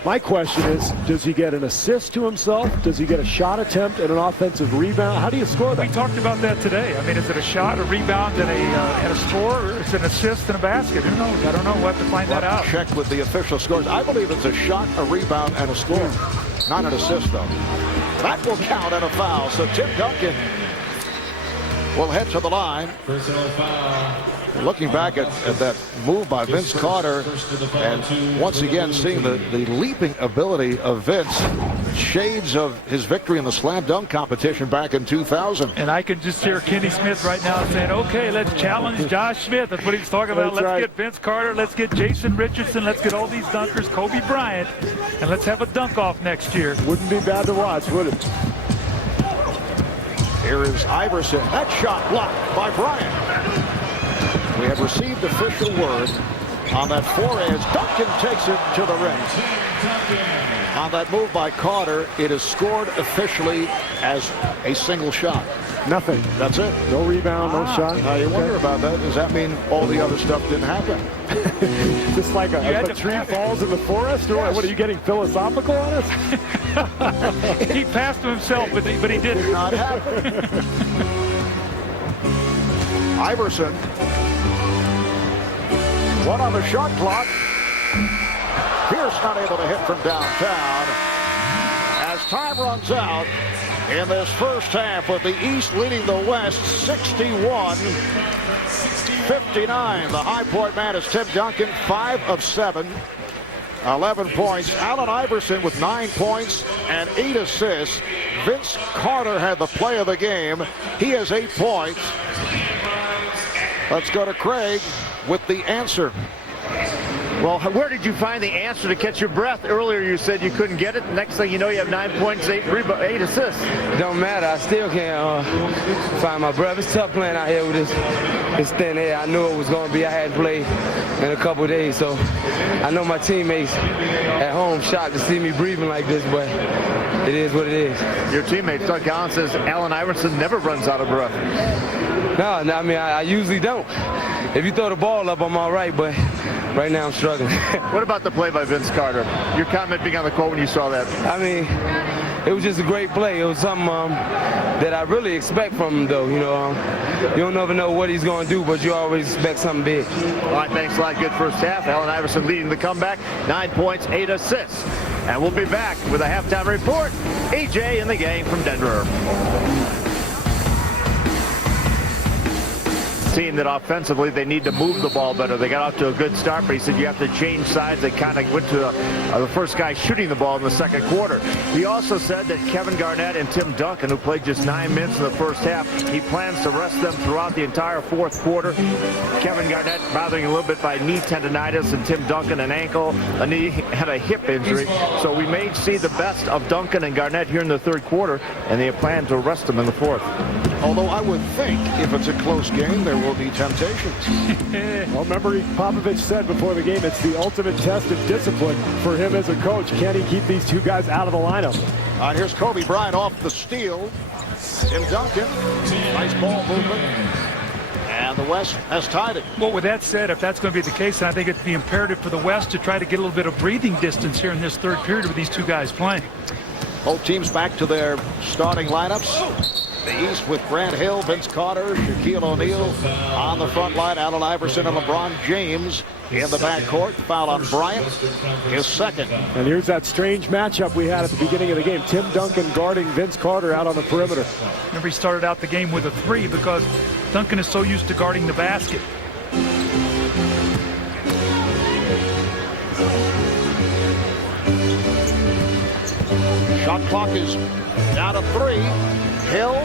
My question is, does he get an assist to himself? Does he get a shot attempt and an offensive rebound? How do you score that? We talked about that today. I mean, is it a shot, a rebound, and a score, or is it an assist and a basket? Who knows? I don't know. We'll have to find that out. Check with the official scores. I believe it's a shot, a rebound, and a score. Not an assist, though. That will count and a foul. So Tim Duncan will head to the line. Personal foul. Looking back at that move by Vince Carter, and once again seeing the leaping ability of Vince, shades of his victory in the slam dunk competition back in 2000. And I can just hear Kenny Smith right now saying, okay, let's challenge Josh Smith. That's what he's talking about. Let's get Vince Carter. Let's get Jason Richardson. Let's get all these dunkers, Kobe Bryant, and let's have a dunk-off next year. Wouldn't be bad to watch, would it? Here is Iverson. That shot blocked by Bryant. We have received official word on that foray as Duncan takes it to the rim. On that move by Carter, it is scored officially as a single shot. Nothing. That's it. No rebound, no shot. Now you wonder about that. Does that mean all the other stuff didn't happen? Just like a tree falls in the forest? Or what, are you getting philosophical on us? He passed to himself, but he didn't. Did not happen. Iverson. One on the shot clock. Pierce not able to hit from downtown. As time runs out in this first half, with the East leading the West 61-59. The high point man is Tim Duncan, 5 of 7. 11 points. Allen Iverson with 9 points and 8 assists. Vince Carter had the play of the game. He has 8 points. Let's go to Craig with the answer. Well, where did you find the answer to catch your breath? Earlier you said you couldn't get it. Next thing you know, you have 9 points, 8 assists. Don't matter. I still can't find my breath. It's tough playing out here with this thin air. I knew it was going to be. I hadn't played in a couple of days, so I know my teammates at home shocked to see me breathing like this, but it is what it is. Your teammate, Doug Allen, says Allen Iverson never runs out of breath. No, I mean, I usually don't. If you throw the ball up, I'm all right, but right now I'm struggling. What about the play by Vince Carter? Your comment being on the court when you saw that? I mean, it was just a great play. It was something that I really expect from him, though. You don't never know what he's going to do, but you always expect something big. All right, thanks a lot. Good first half. Allen Iverson leading the comeback. 9 points, 8 assists. And we'll be back with a halftime report. EJ and the gang from Denver. Team that offensively they need to move the ball better. They got off to a good start, but he said you have to change sides. They kind of went to the first guy shooting the ball in the second quarter. He also said that Kevin Garnett and Tim Duncan, who played just 9 minutes in the first half, he plans to rest them throughout the entire fourth quarter. Kevin Garnett bothering a little bit by knee tendonitis, and Tim Duncan an ankle, a knee, had a hip injury. So we may see the best of Duncan and Garnett here in the third quarter, and they plan to rest them in the fourth. Although I would think if it's a close game, there will be temptations. Well, remember Popovich said before the game, it's the ultimate test of discipline for him as a coach. Can he keep these two guys out of the lineup? Here's Kobe Bryant off the steal. Tim Duncan, nice ball movement. And the West has tied it. Well, with that said, if that's going to be the case, then I think it'd be imperative for the West to try to get a little bit of breathing distance here in this third period with these two guys playing. Both teams back to their starting lineups. The East with Grant Hill, Vince Carter, Shaquille O'Neal on the front line. Allen Iverson and LeBron James in the backcourt. Foul on Bryant, his second. And here's that strange matchup we had at the beginning of the game. Tim Duncan guarding Vince Carter out on the perimeter. Remember, he started out the game with a 3 because Duncan is so used to guarding the basket. Shot clock is down to 3. Hill.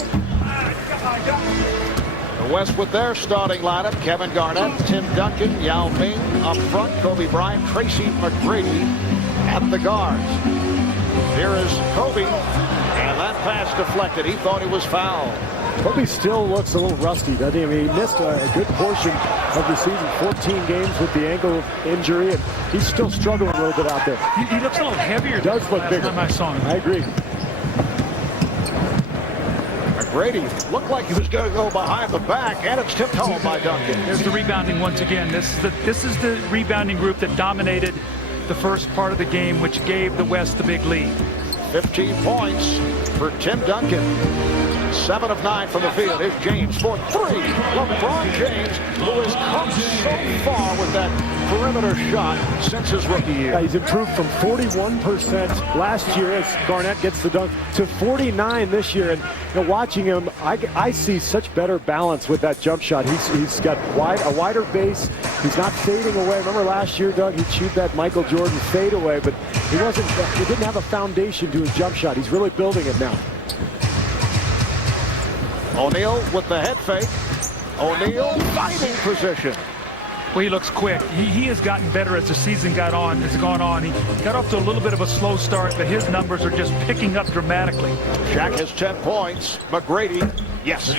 The West with their starting lineup. Kevin Garnett, Tim Duncan, Yao Ming up front. Kobe Bryant, Tracy McGrady at the guards. Here is Kobe. And that pass deflected. He thought he was fouled. Kobe still looks a little rusty, doesn't he? I mean, he missed a good portion of the season, 14 games with the ankle injury, and he's still struggling a little bit out there. He looks a little heavier. He does look bigger. Last time I saw him. I agree. McGrady looked like he was going to go behind the back, and it's tipped home by Duncan. There's the rebounding once again. This is the rebounding group that dominated the first part of the game, which gave the West the big lead. 15 points for Tim Duncan. 7 of 9 from the field. Here's James for 3. LeBron James, who has come so far with that perimeter shot since his rookie year. Yeah, he's improved from 41% last year as Garnett gets the dunk to 49 this year. And watching him, I see such better balance with that jump shot. He's got a wider base. He's not fading away. Remember last year, Doug, he'd shoot that Michael Jordan fade away, but he didn't have a foundation to his jump shot. He's really building it now. O'Neal with the head fake. O'Neal fighting position. Well, he looks quick. He has gotten better as the season has gone on. He got off to a little bit of a slow start, but his numbers are just picking up dramatically. Shaq has 10 points. McGrady, yes.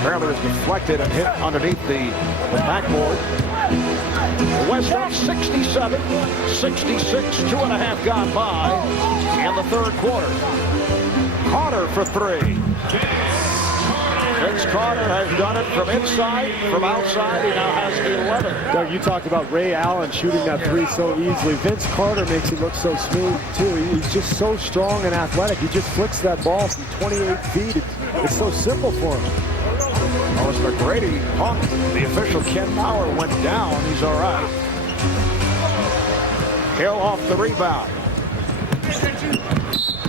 Apparently it's deflected and hit underneath the backboard. The West up 67, 66, 2.5 gone by in the third quarter. Carter for 3. Vince Carter has done it from inside, from outside. He now has 11. Doug, you talked about Ray Allen shooting that 3 so easily. Vince Carter makes him look so smooth, too. He's just so strong and athletic. He just flicks that ball from 28 feet. It's so simple for him. Oh, it's McGrady. The official Ken Mauer went down. He's all right. Hill off the rebound.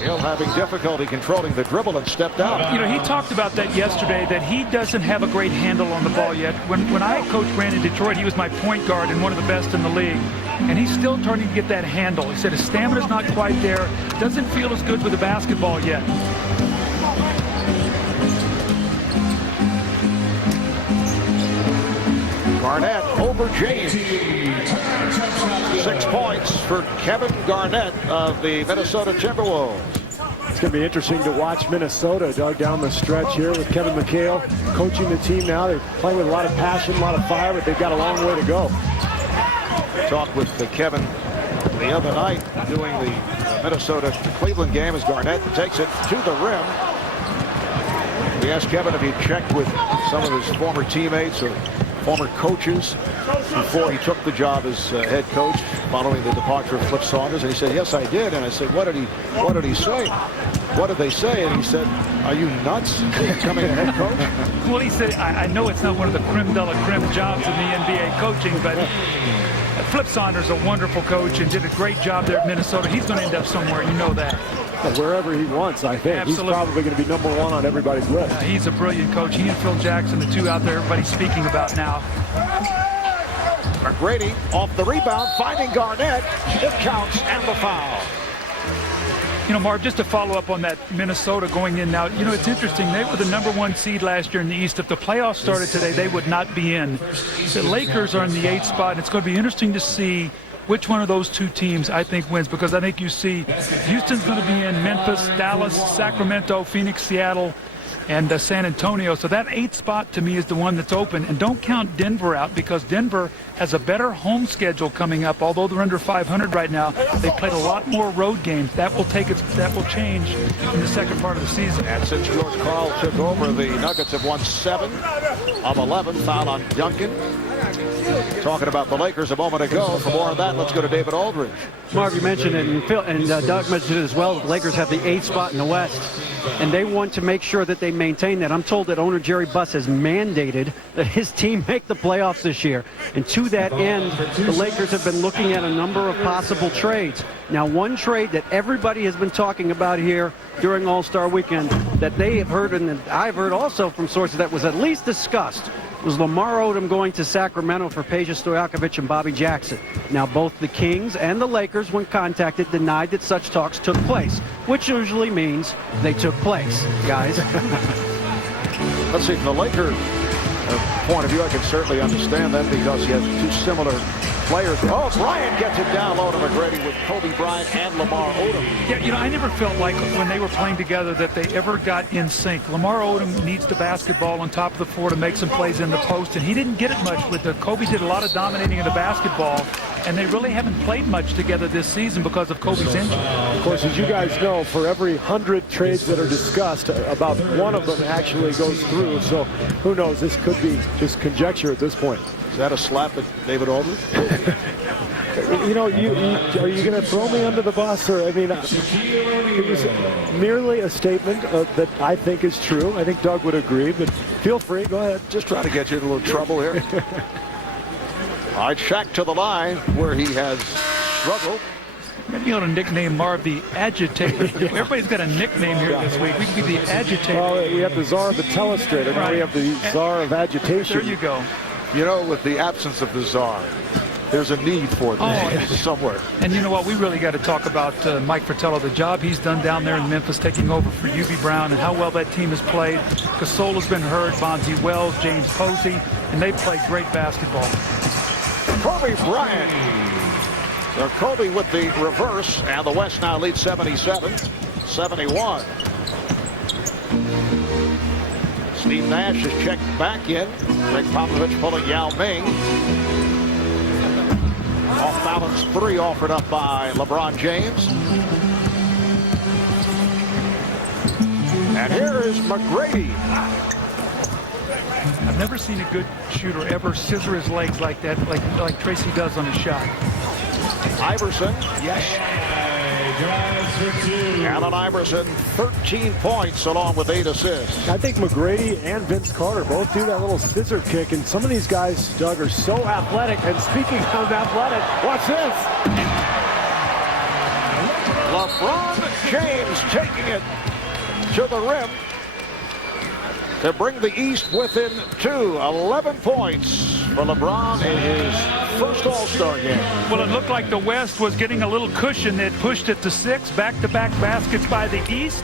Hill having difficulty controlling the dribble and stepped out. He talked about that yesterday, that he doesn't have a great handle on the ball yet. When I coached Brand in Detroit, he was my point guard and one of the best in the league. And he's still starting to get that handle. He said his stamina's not quite there. Doesn't feel as good with the basketball yet. Garnett over James. 6 points for Kevin Garnett of the Minnesota Timberwolves. It's going to be interesting to watch Minnesota, Doug, down the stretch here with Kevin McHale coaching the team now. They're playing with a lot of passion, a lot of fire, but they've got a long way to go. Talked with Kevin the other night doing the Minnesota-Cleveland game as Garnett takes it to the rim. We asked Kevin if he checked with some of his former teammates or former coaches before he took the job as head coach following the departure of Flip Saunders, and he said, yes, I did. And I said, what did he say? What did they say? And he said, are you nuts becoming a head coach? Well, he said, I know it's not one of the creme de la creme jobs in the NBA coaching, but Flip Saunders is a wonderful coach and did a great job there at Minnesota. He's going to end up somewhere, you know that. Well, wherever he wants, I think. Absolutely. He's probably going to be number 1 on everybody's list. He's a brilliant coach. He and Phil Jackson, the two out there everybody's speaking about now. McGrady off the rebound, finding Garnett. It counts and the foul. Marv, just to follow up on that Minnesota going in now, it's interesting. They were the number 1 seed last year in the East. If the playoffs started today, they would not be in. The Lakers are in the 8th spot. It's going to be interesting to see which one of those two teams I think wins, because I think you see Houston's going to be in, Memphis, Dallas, Sacramento, Phoenix, Seattle, and San Antonio. So that 8th spot to me is the one that's open. And don't count Denver out, because Denver has a better home schedule coming up. Although they're under 500 right now, they played a lot more road games. That will change in the second part of the season. And since George Karl took over, the Nuggets have won 7 of 11. Foul on Duncan. Talking about the Lakers a moment ago. For more on that, let's go to David Aldridge. Marv, you mentioned it, and Phil and Doug mentioned it as well. The Lakers have the 8th spot in the West, and they want to make sure that they maintain that. I'm told that owner Jerry Buss has mandated that his team make the playoffs this year. And to that end, the Lakers have been looking at a number of possible trades. Now, one trade that everybody has been talking about here during All-Star Weekend that they have heard, and I've heard also from sources that was at least discussed, was Lamar Odom going to Sacramento for Peja Stojakovic and Bobby Jackson. Now, both the Kings and the Lakers, when contacted, denied that such talks took place, which usually means they took place, guys. Let's see, from the Lakers point of view, I can certainly understand that, because he has 2 similar players. Oh, Bryant gets it down low to McGrady with Kobe Bryant and Lamar Odom. Yeah, I never felt like when they were playing together that they ever got in sync. Lamar Odom needs the basketball on top of the floor to make some plays in the post, and he didn't get it much with the Kobe did a lot of dominating of the basketball, and they really haven't played much together this season because of Kobe's injury. Of course, as you guys know, for every 100 trades that are discussed, about 1 of them actually goes through. So who knows? This could be just conjecture at this point. Is that a slap at David Aldridge? You know, are you going to throw me under the bus? Or, I mean, it was merely a statement that I think is true. I think Doug would agree, but feel free. Go ahead. Just trying to get you in a little trouble here. All right, Shaq to the line where he has struggled. Maybe you ought to nickname Marv the Agitator. Everybody's got a nickname here this week. We could be the Agitator. Well, we have the Czar of the Telestrator. Now we have the Czar of Agitation. There you go. You know, with the absence of the Czar, there's a need for them somewhere. And you know what? We really got to talk about Mike Fratello, the job he's done down there in Memphis, taking over for UB Brown, and how well that team has played. Gasola's been hurt, Bonzi Wells, James Posey, and they played great basketball. Kobe Bryant. So Kobe with the reverse, and the West now leads 77-71. Steve Nash is checked back in. Greg Popovich pulling Yao Ming. Off balance three offered up by LeBron James. And here is McGrady. I've never seen a good shooter ever scissor his legs like that, like Tracy does on a shot. Iverson. Yes. Allen Iverson, 13 points along with 8 assists. I think McGrady and Vince Carter both do that little scissor kick, and some of these guys, Doug, are so athletic. And speaking of athletic, watch this. LeBron James taking it to the rim to bring the East within 2. 11 points for LeBron in his first All-Star game. Well, it looked like the West was getting a little cushion. They pushed it to 6. Back-to-back baskets by the East.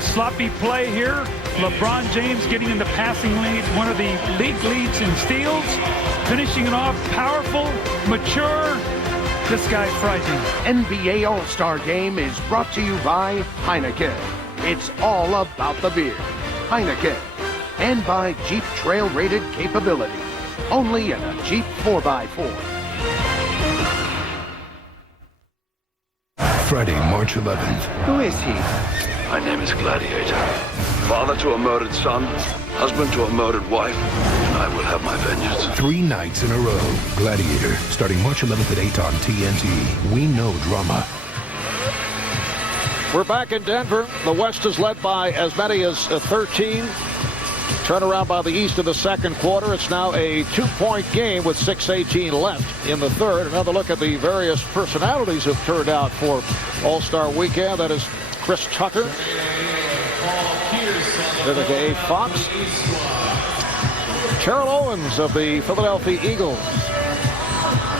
Sloppy play here. LeBron James getting in the passing lead. One of the league leads in steals. Finishing it off powerful, mature. This guy's frightening. NBA All-Star Game is brought to you by Heineken. It's all about the beer. Heineken. And by Jeep Trail Rated Capability. Only in a Jeep 4x4. Friday, March 11th. Who is he? My name is Gladiator. Father to a murdered son, husband to a murdered wife, and I will have my vengeance. 3 nights in a row. Gladiator, starting March 11th at 8 on TNT. We know drama. We're back in Denver. The West is led by as many as 13. Turnaround by the East in the second quarter. It's now a 2-point game with 6:18 left in the third. Another look at the various personalities who've turned out for All-Star Weekend. That is Chris Tucker, Vivica A. Fox, Terrell Owens of the Philadelphia Eagles,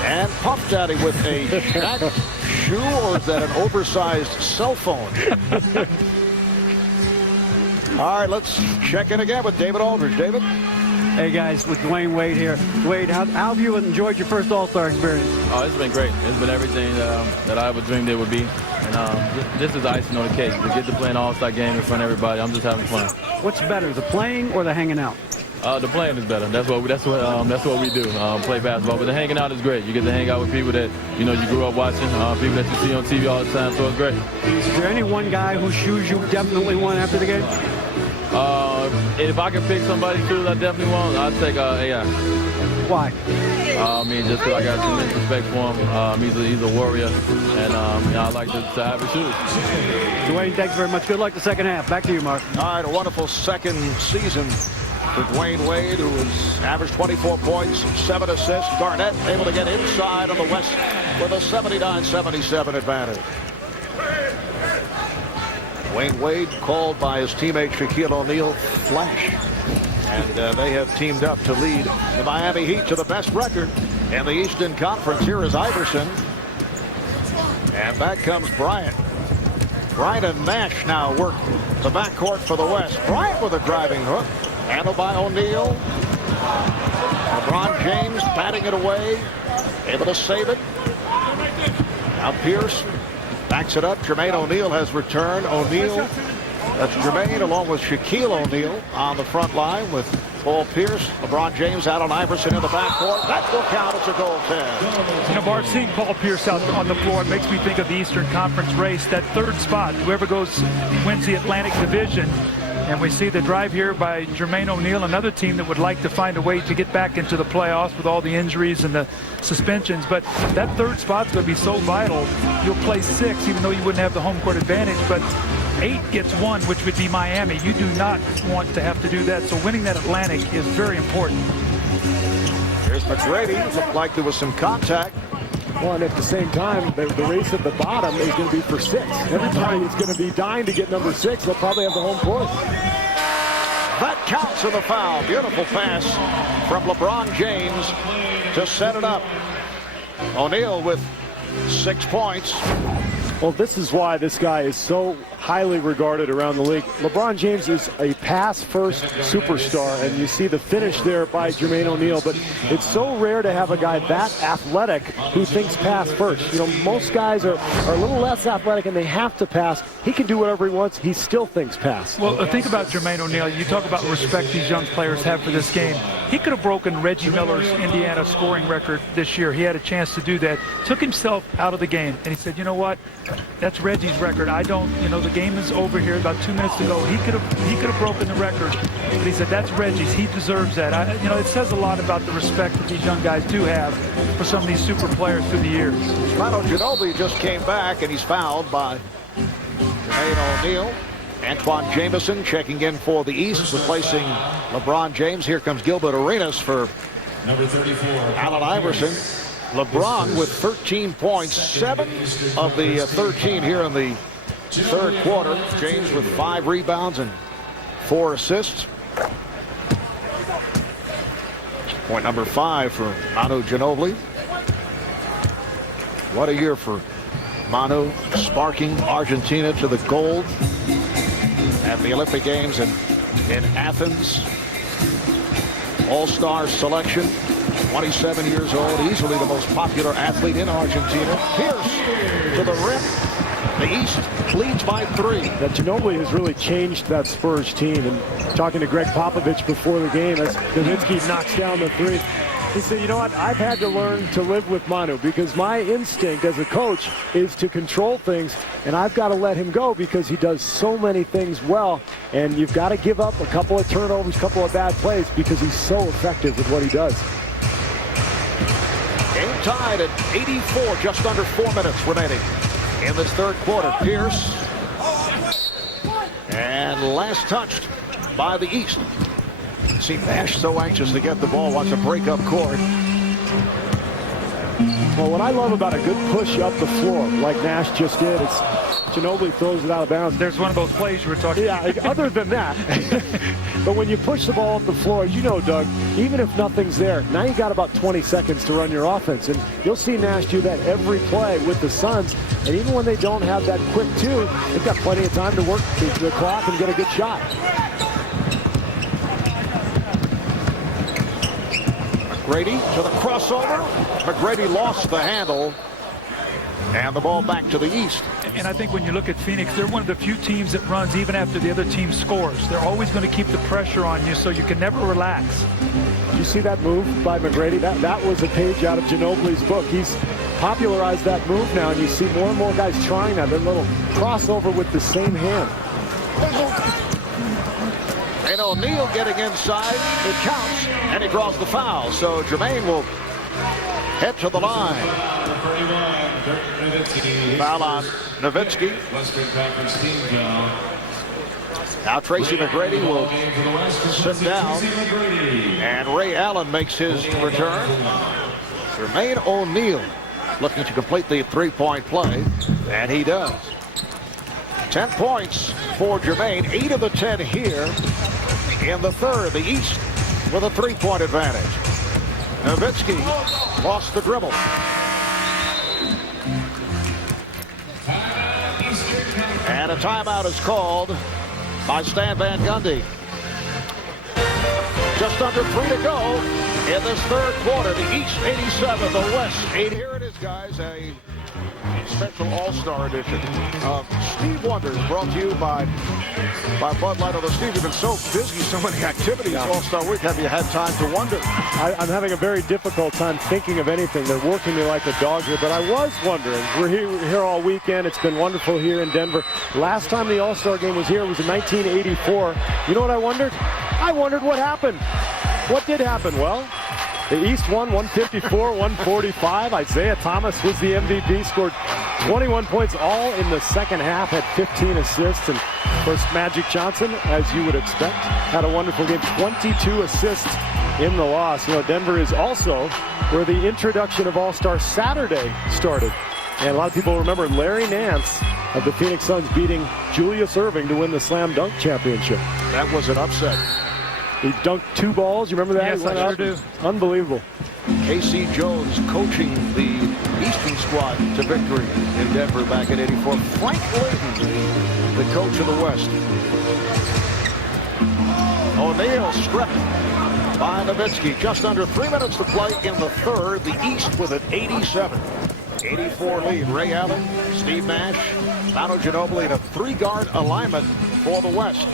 and Puff Daddy with a Shaq shoe, or is that an oversized cell phone? All right, let's check in again with David Aldridge. David? Hey, guys, with Dwayne Wade here. Wade, how have you enjoyed your first All-Star experience? Oh, it's been great. It's been everything that I ever dreamed it would be. And this is icing on the cake. To get to play an All-Star game in front of everybody, I'm just having fun. What's better, the playing or the hanging out? The playing is better. That's what we do. Play basketball. But the hanging out is great. You get to hang out with people that you grew up watching, people that you see on TV all the time. So it's great. Is there any one guy whose shoes you definitely won after the game? If I could pick somebody's shoes I definitely want, I'd take AI. Why? Just because I got tremendous respect for him. He's a warrior, and I like to have his shoes. Dwayne, thanks very much. Good luck the second half. Back to you, Mark. All right, a wonderful second season for Dwayne Wade, who has averaged 24 points, 7 assists. Garnett able to get inside on the West with a 79-77 advantage. Dwayne Wade called by his teammate Shaquille O'Neal Flash. And they have teamed up to lead the Miami Heat to the best record in the Eastern Conference. Here is Iverson. And back comes Bryant. Bryant and Nash now work the backcourt for the West. Bryant with a driving hook. Handled by O'Neal. LeBron James batting it away. Able to save it. Now Pierce backs it up. Jermaine O'Neal has returned. O'Neal, that's Jermaine along with Shaquille O'Neal on the front line with Paul Pierce, LeBron James, Allen Iverson in the backcourt. That will count as a goaltend. Bart, seeing Paul Pierce out on the floor, it makes me think of the Eastern Conference race. That third spot, whoever wins the Atlantic Division, And we see the drive here by Jermaine O'Neal, another team that would like to find a way to get back into the playoffs with all the injuries and the suspensions. But that third spot's going to be so vital. You'll play 6, even though you wouldn't have the home court advantage. But 8 gets 1, which would be Miami. You do not want to have to do that. So winning that Atlantic is very important. Here's McGrady. Looked like there was some contact. Well, and at the same time, the race at the bottom is going to be for 6. Everybody is going to be dying to get number 6. They'll probably have the home court. That counts for the foul. Beautiful pass from LeBron James to set it up. O'Neal with 6 points. Well, this is why this guy is so highly regarded around the league. LeBron James is a pass-first superstar, and you see the finish there by Jermaine O'Neal, but it's so rare to have a guy that athletic who thinks pass first. You know, most guys are a little less athletic, and they have to pass. He can do whatever he wants. He still thinks pass. Well, think about Jermaine O'Neal. You talk about respect these young players have for this game. He could have broken Reggie Miller's Indiana scoring record this year. He had a chance to do that. Took himself out of the game, and he said, you know what? That's Reggie's record. I don't, you know, the game is over here. About 2 minutes to go. He could have broken the record, but he said that's Reggie's. He deserves that. You know, it says a lot about the respect that these young guys do have for some of these super players through the years. Manu Ginobili just came back, and he's fouled by Jermaine O'Neal. Antoine Jamison checking in for the East, replacing LeBron James. Here comes Gilbert Arenas for Number 34. Allen Iverson. LeBron with 13 points, 7 of the 13 here in the third quarter. James with 5 rebounds and 4 assists. Point number 5 for Manu Ginobili. What a year for Manu, sparking Argentina to the gold at the Olympic Games in Athens. All-star selection. 27 years old, easily the most popular athlete in Argentina. Pierce to the rim. The East leads by 3. That Ginobili has really changed that Spurs team. And talking to Greg Popovich before the game as Nowitzki knocks down the 3, he said, you know what, I've had to learn to live with Manu because my instinct as a coach is to control things, and I've got to let him go because he does so many things well, and you've got to give up a couple of turnovers, a couple of bad plays because he's so effective with what he does. Game tied at 84, just under 4 minutes remaining in this third quarter. Pierce. And last touched by the East. See Nash so anxious to get the ball, wants to break up court. Well, what I love about a good push up the floor, like Nash just did, it's Ginobili throws it out of bounds. There's one of those plays you were talking about. Yeah, other than that. But when you push the ball up the floor, as you know, Doug, even if nothing's there, now you got about 20 seconds to run your offense. And you'll see Nash do that every play with the Suns. And even when they don't have that quick 2, they've got plenty of time to work the clock and get a good shot. McGrady to the crossover. McGrady lost the handle. And the ball back to the East. And I think when you look at Phoenix, they're one of the few teams that runs even after the other team scores. They're always going to keep the pressure on you, so you can never relax. You see that move by McGrady? That was a page out of Ginobili's book. He's popularized that move now, and you see more and more guys trying that. Their little crossover with the same hand. And O'Neal getting inside. It counts, and he draws the foul. So Jermaine will head to the line. Foul on Nowitzki. Now Tracy McGrady will sit down, and Ray Allen makes his return. Jermaine O'Neal looking to complete the three-point play, and he does. 10 points for Jermaine, 8 of the 10 here in the third. The East with a three-point advantage. Nowitzki lost the dribble. And a timeout is called by Stan Van Gundy. Just under 3 to go in this third quarter. The East 87, the West 80. Here it is, guys, a special All-Star edition of Steve Wonders, brought to you by by Bud Light. Although, Steve, you've been so busy, so many activities All-Star Week, have you had time to wonder? I'm having a very difficult time thinking of anything. They're working me like a dog here, but I was wondering. We're here all weekend. It's been wonderful here in Denver. Last time the All-Star game was here was in 1984. You know what I wondered? I wondered what happened. What did happen? Well, the East won 154-145. Isaiah Thomas was the MVP, scored 21 points all in the second half, had 15 assists. And of course, Magic Johnson, as you would expect, had a wonderful game, 22 assists in the loss. You know, Denver is also where the introduction of All-Star Saturday started. And a lot of people remember Larry Nance of the Phoenix Suns beating Julius Erving to win the Slam Dunk Championship. That was an upset. He dunked 2 balls. You remember that? Yes, I sure do. Unbelievable. K.C. Jones coaching the Eastern squad to victory in Denver back in '84. Frank Layden, the coach of the West. O'Neal stripped by Nowitzki. Just under 3 minutes to play in the third. The East with an 87-84 lead. Ray Allen, Steve Nash, Manu Ginobili in a 3-guard alignment for the West.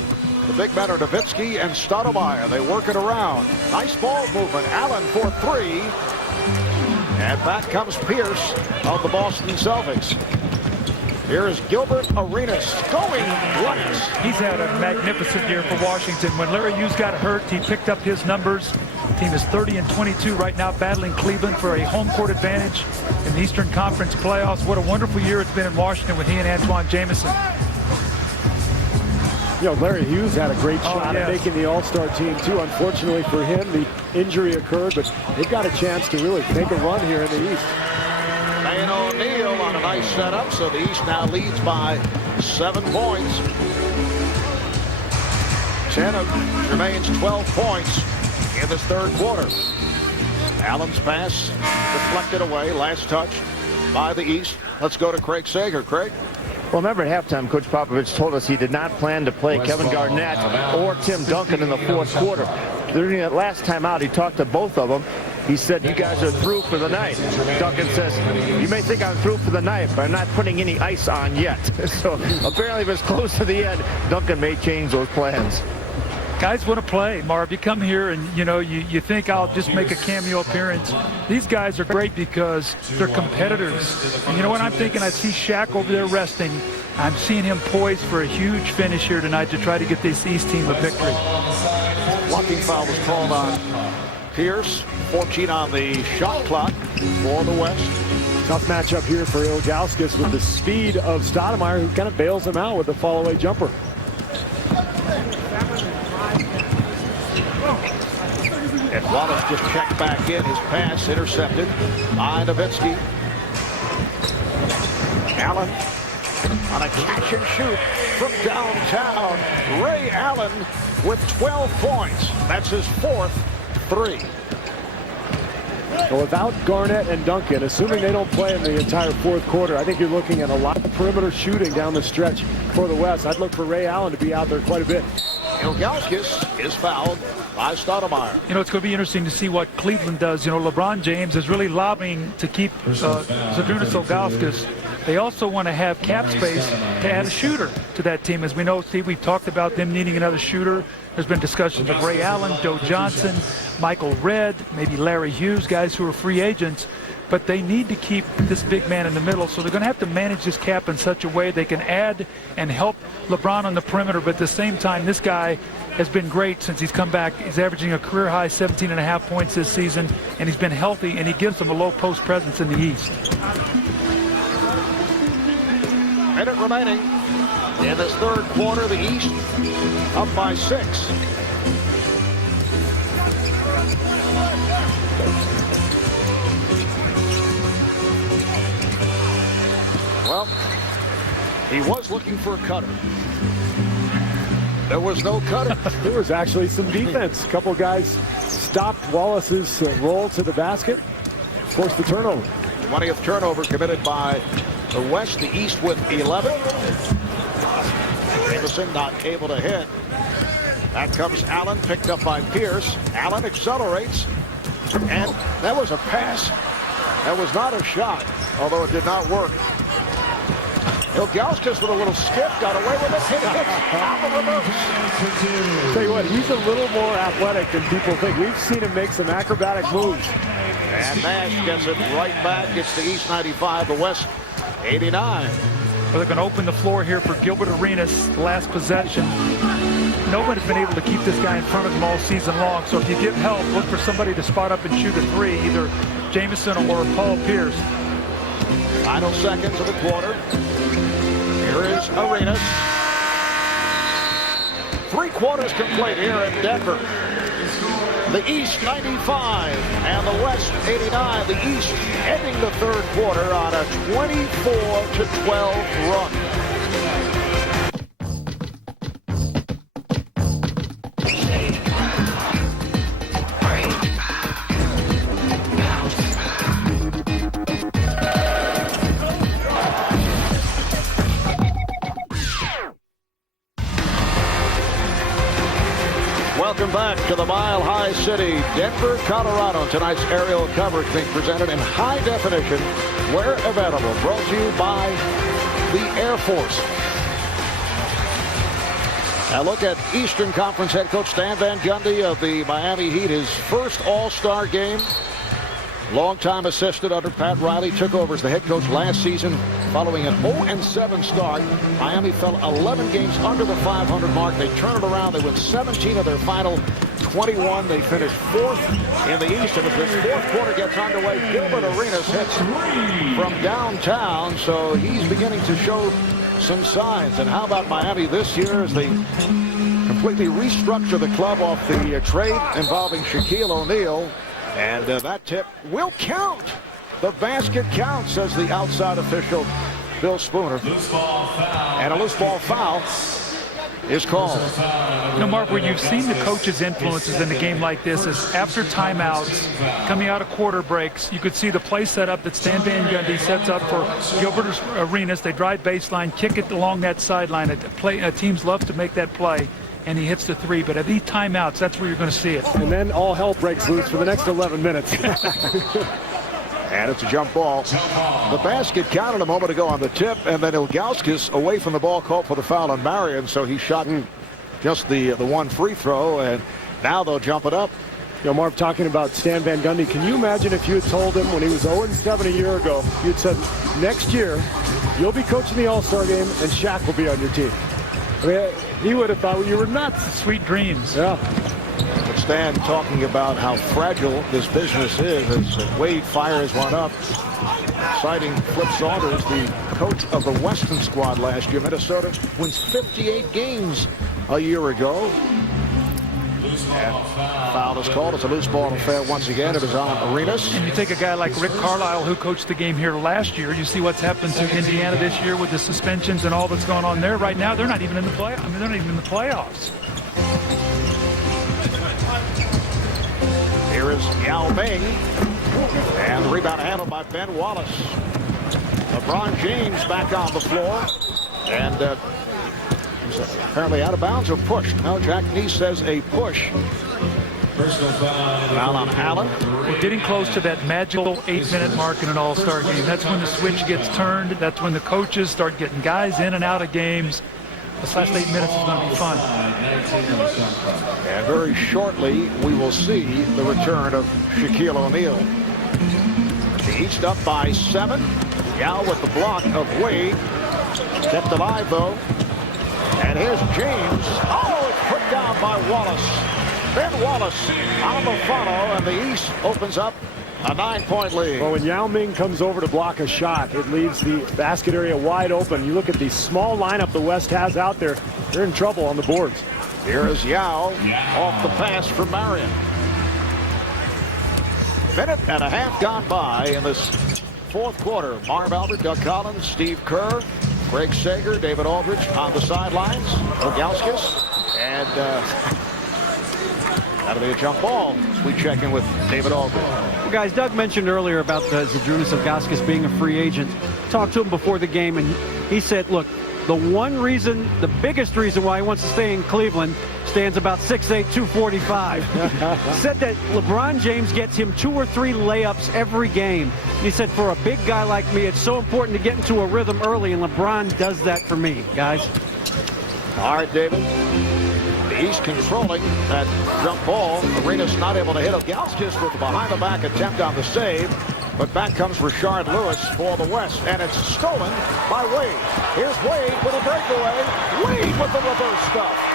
The big men are Nowitzki and Stoudemire. They work it around. Nice ball movement. Allen for 3. And back comes Pierce of the Boston Celtics. Here is Gilbert Arenas going right. He's had a magnificent year for Washington. When Larry Hughes got hurt, he picked up his numbers. The team is 30-22 right now, battling Cleveland for a home court advantage in the Eastern Conference playoffs. What a wonderful year it's been in Washington with he and Antoine Jamison. You know, Larry Hughes had a great shot at making the All-Star team, too. Unfortunately for him, the injury occurred, but they've got a chance to really make a run here in the East. And O'Neal on a nice setup, so the East now leads by 7 points. 10 of Jermaine's 12 points in this third quarter. Allen's pass deflected away, last touch by the East. Let's go to Craig Sager. Craig? Well, remember at halftime, Coach Popovich told us he did not plan to play Kevin Garnett or Tim Duncan in the fourth quarter. During that last time out, he talked to both of them. He said, you guys are through for the night. Duncan says, you may think I'm through for the night, but I'm not putting any ice on yet. So apparently if it's close to the end, Duncan may change those plans. Guys want to play, Marv. You come here and, you know, you think I'll just make a cameo appearance. These guys are great because they're competitors. And you know what I'm thinking? I see Shaq over there resting. I'm seeing him poised for a huge finish here tonight to try to get this East team a victory. Blocking foul was called on Pierce. 14 on the shot clock for the West. Tough matchup here for Ilgauskas with the speed of Stoudemire, who kind of bails him out with the fall-away jumper. And Wallace just checked back in. His pass intercepted by Nowitzki. Allen on a catch and shoot from downtown. Ray Allen with 12 points. That's his 4th 3. So without Garnett and Duncan, assuming they don't play in the entire fourth quarter, I think you're looking at a lot of perimeter shooting down the stretch for the West. I'd look for Ray Allen to be out there quite a bit. Ilgauskas is fouled by Stoudemire. You know, it's going to be interesting to see what Cleveland does. You know, LeBron James is really lobbying to keep Zydrunas Ilgauskas. They also want to have cap space to add a shooter to that team. As we know, Steve, we've talked about them needing another shooter. There's been discussions of Ray Allen, Joe Johnson, Michael Redd, maybe Larry Hughes, guys who are free agents. But they need to keep this big man in the middle, so they're going to have to manage this cap in such a way they can add and help LeBron on the perimeter. But at the same time, this guy has been great since he's come back. He's averaging a career-high 17.5 points this season, and he's been healthy, and he gives them a low post presence in the East. Minute remaining in this third quarter. The East up by 6. Well, he was looking for a cutter. There was no cutter. There was actually some defense. A couple guys stopped Wallace's roll to the basket. Forced the turnover. 20th turnover committed by the West. The East with 11. Jamison not able to hit. Back comes Allen, picked up by Pierce. Allen accelerates. And that was a pass. That was not a shot, although it did not work. Ilgauskas with a little skip, got away with it, hit on the reverse. Tell you what, he's a little more athletic than people think. We've seen him make some acrobatic moves. And Nash gets it right back. It's the East 95, the West 89. Well, they're going to open the floor here for Gilbert Arenas. Last possession. Nobody's been able to keep this guy in front of him all season long. So if you give help, look for somebody to spot up and shoot a three, either Jamison or Paul Pierce. Final seconds of the quarter. Here is Arenas. 3 quarters complete here in Denver. The East 95 and the West 89. The East ending the third quarter on a 24-12 run. Welcome back to the Mile High City, Denver, Colorado. Tonight's aerial coverage being presented in high definition, where available. Brought to you by the Air Force. Now look at Eastern Conference head coach Stan Van Gundy of the Miami Heat. His first All-Star game. Longtime assistant under Pat Riley, took over as the head coach last season following an 0-7 start. Miami fell 11 games under the 500 mark. They turn it around. They win 17 of their final 21. They finished 4th in the East. And as this fourth quarter gets underway, Gilbert Arenas hits from downtown. So he's beginning to show some signs. And how about Miami this year as they completely restructure the club off the trade involving Shaquille O'Neal. And that tip will count. The basket counts, says the outside official, Bill Spooner. And a loose ball foul is called. You know, Mark, where you've seen the coach's influences in a game like this is after timeouts, coming out of quarter breaks, you could see the play set up that Stan Van Gundy sets up for Gilbert Arenas. They drive baseline, kick it along that sideline. Teams love to make that play. And he hits the three, but at these timeouts, that's where you're going to see it. And then all hell breaks loose for the next 11 minutes. And it's a jump ball. The basket counted a moment ago on the tip, and then Ilgauskas away from the ball called for the foul on Marion, so he shot just the one free throw, and now they'll jump it up. You know, Marv, talking about Stan Van Gundy, can you imagine if you had told him when he was 0-7 a year ago, you'd said, next year, you'll be coaching the All-Star game, and Shaq will be on your team. I mean, he would have thought you were nuts. Sweet dreams. Yeah. But Stan talking about how fragile this business is as Wade fires one up, citing Flip Saunders, the coach of the Western squad last year. Minnesota wins 58 games a year ago. And foul is called. It's a loose ball affair once again. It is on Arenas. And you take a guy like Rick Carlisle, who coached the game here last year. You see what's happened to Indiana this year with the suspensions and all that's going on there. Right now, they're not even in the play. I mean, they're not even in the playoffs. Here is Yao Ming. And the rebound handled by Ben Wallace. LeBron James back on the floor. And he's apparently out of bounds or pushed. No, Jack Neese says a push. Foul on Allen. We're getting close to that magical 8-minute mark in an All-Star game. That's when the switch gets turned. That's when the coaches start getting guys in and out of games. This last 8 minutes is going to be fun. And very shortly, we will see the return of Shaquille O'Neal. The East up by 7. Yao with the block of Wade. Kept alive, though. And here's James. Oh, it's put down by Wallace. Ben Wallace on the follow, and the East opens up a 9-point lead. Well, when Yao Ming comes over to block a shot, it leaves the basket area wide open. You look at the small lineup the West has out there, they're in trouble on the boards. Here is Yao off the pass from Marion. Minute and a half gone by in this fourth quarter. Marv Albert, Doug Collins, Steve Kerr, Greg Sager, David Aldridge on the sidelines. Ilgauskas, and that'll be a jump ball as we check in with David Aldridge. Well, guys, Doug mentioned earlier about Zydrunas Ilgauskas being a free agent. Talked to him before the game, and he said, look, the biggest reason why he wants to stay in Cleveland is stands about 6'8", 245. Said that LeBron James gets him 2 or 3 layups every game. He said, for a big guy like me, it's so important to get into a rhythm early, and LeBron does that for me, guys. All right, David. The East controlling that jump ball. Arenas not able to hit him. Galskis with the behind-the-back attempt on the save. But back comes Rashard Lewis for the West, and it's stolen by Wade. Here's Wade with a breakaway. Wade with the reverse stuff.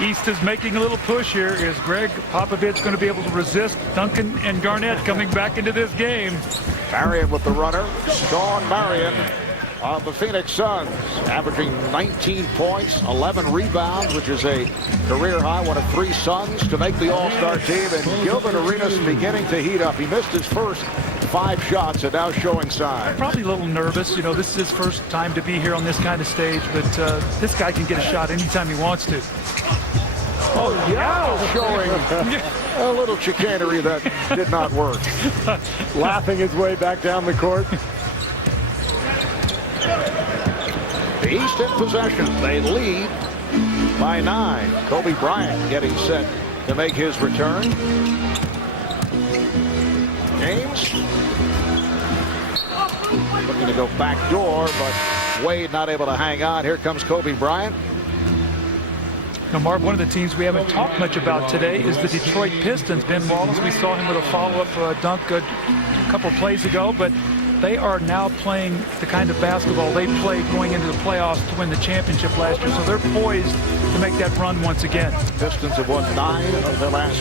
East is making a little push here. Is Greg Popovich going to be able to resist Duncan and Garnett coming back into this game? Marion with the runner. Sean Marion of the Phoenix Suns, averaging 19 points, 11 rebounds, which is a career high. One of 3 Suns to make the All-Star team. And Gilbert Arenas beginning to heat up. He missed his first 5 shots and now showing signs. Probably a little nervous. You know, this is his first time to be here on this kind of stage, but this guy can get a shot anytime he wants to. Oh, yeah, showing a little chicanery that did not work. Laughing his way back down the court. The East in possession. They lead by 9. Kobe Bryant getting set to make his return. James looking to go back door, but Wade not able to hang on. Here comes Kobe Bryant. Now, Marv, one of the teams we haven't talked much about today is the Detroit Pistons. Ben Wallace, we saw him with a follow-up dunk a couple plays ago, but they are now playing the kind of basketball they played going into the playoffs to win the championship last year. So they're poised to make that run once again. Pistons have won 9 of their last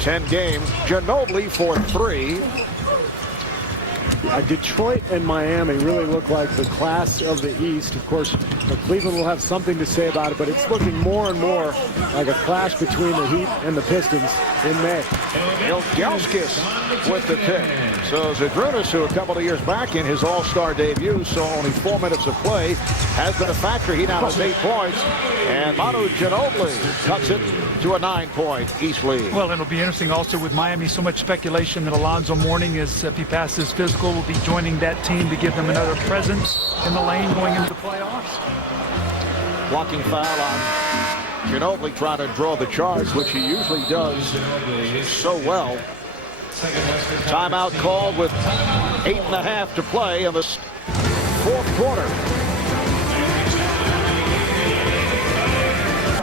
10 games. Ginobili for 3. Detroit and Miami really look like the class of the East. Of course, Cleveland will have something to say about it, but it's looking more and more like a clash between the Heat and the Pistons in May. Ilgauskas with the pick. So Zydrunas, who a couple of years back in his All-Star debut saw only 4 minutes of play, has been a factor. He now has 8 points. And Manu Ginobili cuts it to a 9-point East lead. Well, it'll be interesting also with Miami. So much speculation that Alonzo Mourning, is, if he passes physical, will be joining that team to give them another presence in the lane going into the playoffs. Blocking foul on Ginobili, trying to draw the charge, which he usually does so well. Timeout called with 8.5 to play in the 4th quarter.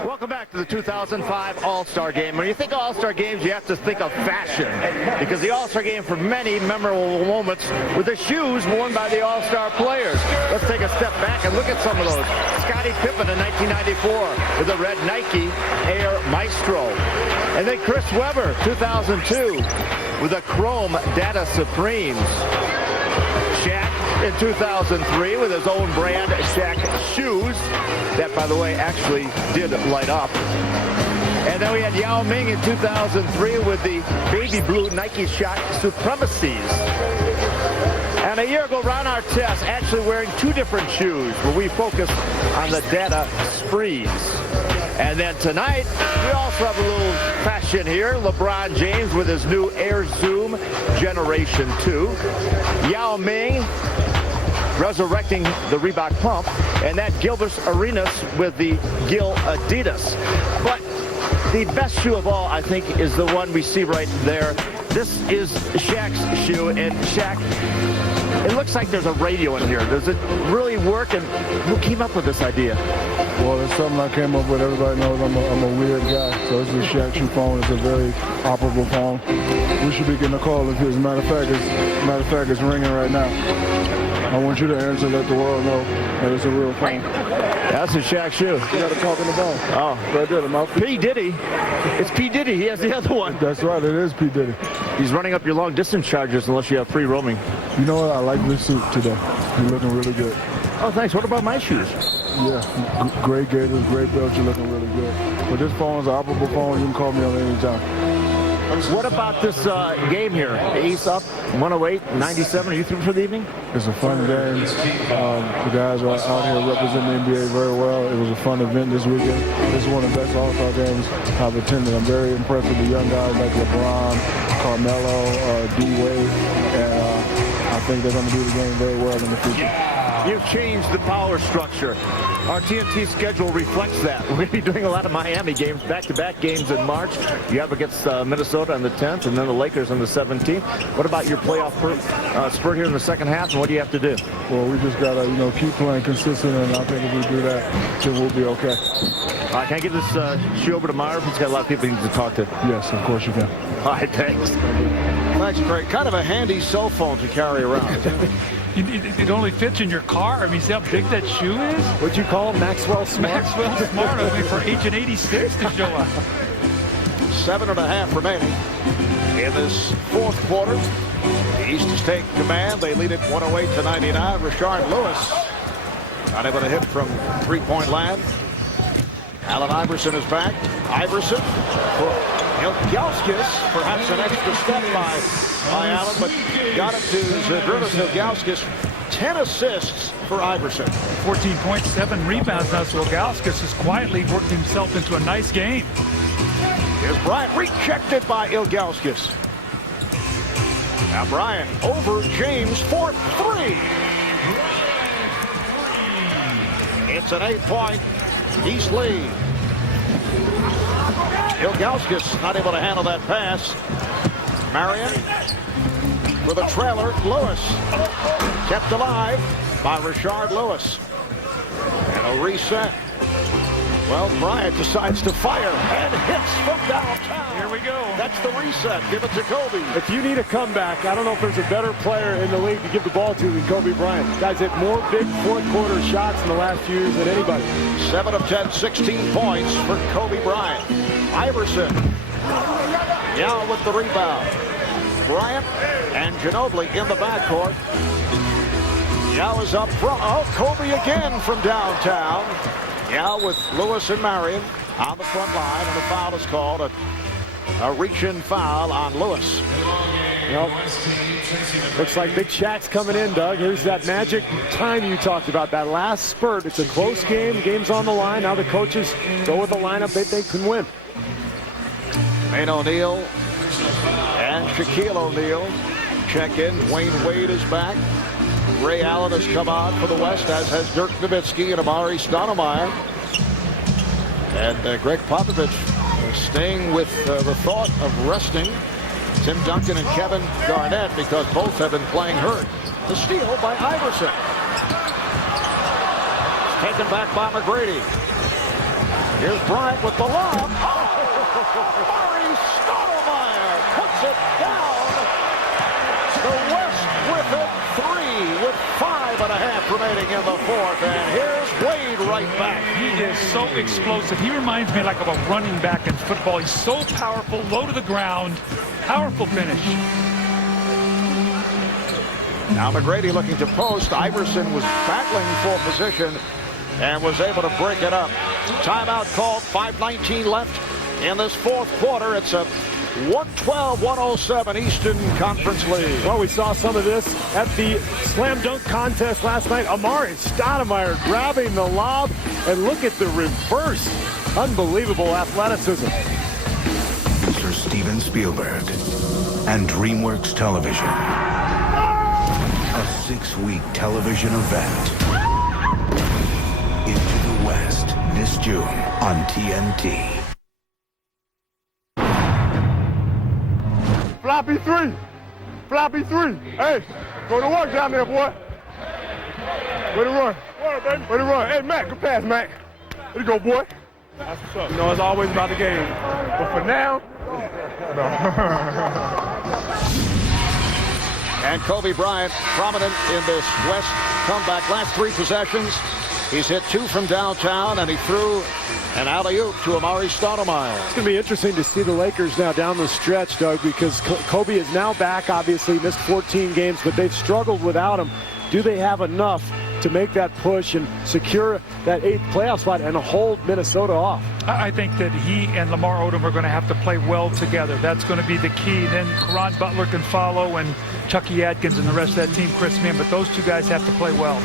Welcome back to the 2005 All-Star Game. When you think All-Star Games, you have to think of fashion, because the All-Star Game, for many memorable moments, with the shoes worn by the All-Star players. Let's take a step back and look at some of those. Scottie Pippen in 1994 with the red Nike Air Maestro. And then Chris Webber, 2002, with the chrome Data Supremes. Shaq in 2003 with his own brand Shaq shoes. That, by the way, actually did light up. And then we had Yao Ming in 2003 with the baby blue Nike Shot Supremacies. And a year ago, Ron Artest actually wearing 2 different shoes where we focused on the Data Sprees. And then tonight, we also have a little fashion here. LeBron James with his new Air Zoom Generation 2. Yao Ming resurrecting the Reebok Pump. And that Gilbert Arenas with the Gil Adidas. But the best shoe of all, I think, is the one we see right there. This is Shaq's shoe. And Shaq, it looks like there's a radio in here. Does it really work? And who came up with this idea? Well, it's something I came up with. Everybody knows I'm a weird guy. So this is a Shaq shoe phone. It's a very operable phone. We should be getting a call. As a matter of fact, it's ringing right now. I want you to answer, let the world know that it's a real phone. That's a Shaq shoe. You got to talk in the phone. Oh, right there. P. Diddy. It's P. Diddy. He has the other one. That's right. It is P. Diddy. He's running up your long distance charges unless you have free roaming. You know what? I like this suit today. You're looking really good. Oh, thanks. What about my shoes? Yeah, great gators, great belts. You're looking really good. But this phone is an operable phone. You can call me on any time. What about this game here? The East up 108-97. Are you through for the evening? It's a fun game. The guys are out here representing the NBA very well. It was a fun event this weekend. This is one of the best All-Star games I've attended. I'm very impressed with the young guys like LeBron, Carmelo, D-Wade, and I think they're going to do the game very well in the future. You've changed the power structure. Our TNT schedule reflects that. We're going to be doing a lot of Miami games, back-to-back games in March. You have against Minnesota on the 10th and then the Lakers on the 17th. What about your playoff spurt here in the second half, and what do you have to do? Well, we just got to, keep playing consistent, and I think if we do that, then we'll be okay. Can I get this shoe over to Meyer? He's got a lot of people he needs to talk to. Yes, of course you can. All right, thanks. Thanks, Craig. Kind of a handy cell phone to carry around. It only fits in your car. I mean, see how big that shoe is? What'd you call him? Maxwell Smart? Maxwell Smart. I mean, for Agent 86 to show up. 7.5 remaining in this fourth quarter. The East is taking command. They lead it 108-99. Rashard Lewis unable to hit from three-point land. Allen Iverson is back. Iverson for Ilgauskas. Perhaps an extra step by Allen, but got it to Zydrunas Ilgauskas. 10 assists for Iverson. 14.7 rebounds now, so Ilgauskas has quietly worked himself into a nice game. Here's Bryant, rejected by Ilgauskas. Now Bryant over James for three. It's an 8-point East lead. Ilgauskas not able to handle that pass. Marion for the trailer. Lewis kept alive by Rashard Lewis. And a reset. Well, Bryant decides to fire and hits from downtown. Here we go. That's the reset. Give it to Kobe. If you need a comeback, I don't know if there's a better player in the league to give the ball to than Kobe Bryant. Guys hit more big fourth-quarter shots in the last few years than anybody. 7 of 10, 16 points for Kobe Bryant. Iverson. Yao with the rebound. Bryant and Ginobili in the backcourt. Yao is up front. Oh, Kobe again from downtown. Yao with Lewis and Marion on the front line, and a foul is called. A reach-in foul on Lewis. Looks like Big Shaq's coming in, Doug. Here's that magic time you talked about, that last spurt. It's a close game. Game's on the line. Now the coaches go with the lineup they think can win. Jermaine O'Neal and Shaquille O'Neal check in. Dwayne Wade is back. Ray Allen has come on for the West, as has Dirk Nowitzki and Amari Stoudemire. And Greg Popovich staying with the thought of resting Tim Duncan and Kevin Garnett because both have been playing hurt. The steal by Iverson. Taken back by McGrady. Here's Bryant with the lob. Amari Stoudemire puts it down. The West within 3 with 5.5 remaining in the fourth. And here's Wade right back. He is so explosive. He reminds me like of a running back in football. He's so powerful, low to the ground. Powerful finish. Now McGrady looking to post. Iverson was battling for position and was able to break it up. Timeout called. 5:19 left in this fourth quarter. It's a 112-107 Eastern Conference lead. Well, we saw some of this at the slam dunk contest last night. Amari Stoudemire grabbing the lob, and look at the reverse. Unbelievable athleticism. For Steven Spielberg and DreamWorks Television. A 6-week television event. Into the West this June on TNT. Floppy three. Floppy three. Hey, go to work down there, boy. Way to run. Way to run. Hey, Mac, good pass, Mac. Way to go, boy. That's what's up. You know, it's always about the game. But for now, no. And Kobe Bryant prominent in this West comeback. Last 3 possessions, he's hit 2 from downtown, and he threw an alley-oop to Amari Stoudemire. It's going to be interesting to see the Lakers now down the stretch, Doug, because Kobe is now back, obviously missed 14 games, but they've struggled without him. Do they have enough to make that push and secure that 8th playoff spot and hold Minnesota off? I think that he and Lamar Odom are going to have to play well together. That's going to be the key. Then Caron Butler can follow, and Chucky Atkins and the rest of that team, Chris Mann, but those two guys have to play well.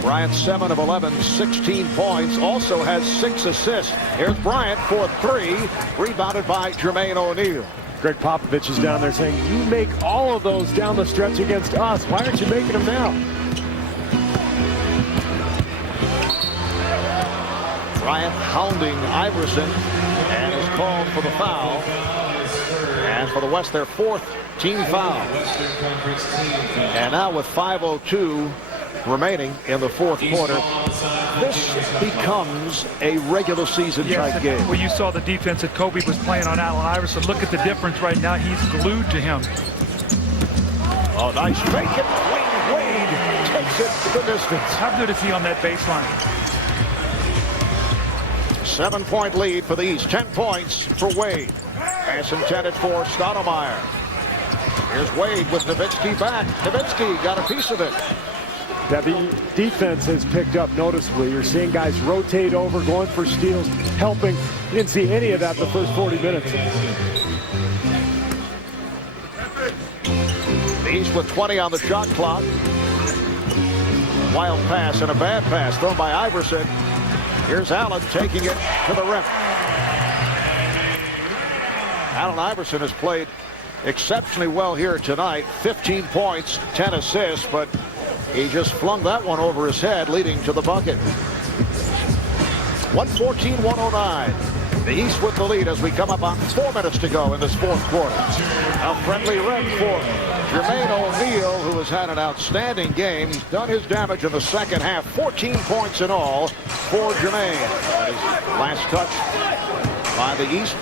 Bryant 7 of 11, 16 points, also has 6 assists. Here's Bryant for 3, rebounded by Jermaine O'Neal. Greg Popovich is down there saying, you make all of those down the stretch against us. Why aren't you making them now? Bryant hounding Iverson and is called for the foul. And for the West, their 4th team foul. And now with 5:02 remaining in the 4th quarter, this becomes a regular season type game. Well, you saw the defense that Kobe was playing on Allen Iverson. Look at the difference right now. He's glued to him. Oh, nice fake it. Wade takes it to the distance. How good is he on that baseline? 7-point lead for the East. 10 points for Wade. Pass intended for Stoudemire. Here's Wade with Nowitzki back. Nowitzki got a piece of it. Yeah, the defense has picked up noticeably. You're seeing guys rotate over, going for steals, helping. You didn't see any of that the first 40 minutes. The East with 20 on the shot clock. Wild pass and a bad pass thrown by Iverson. Here's Allen taking it to the rim. Allen Iverson has played exceptionally well here tonight. 15 points, 10 assists, but he just flung that one over his head, leading to the bucket. 114-109. The East with the lead as we come up on 4 minutes to go in this 4th quarter. A friendly red for Jermaine O'Neal, who has had an outstanding game. He's done his damage in the second half. 14 points in all for Jermaine. His last touch by the East.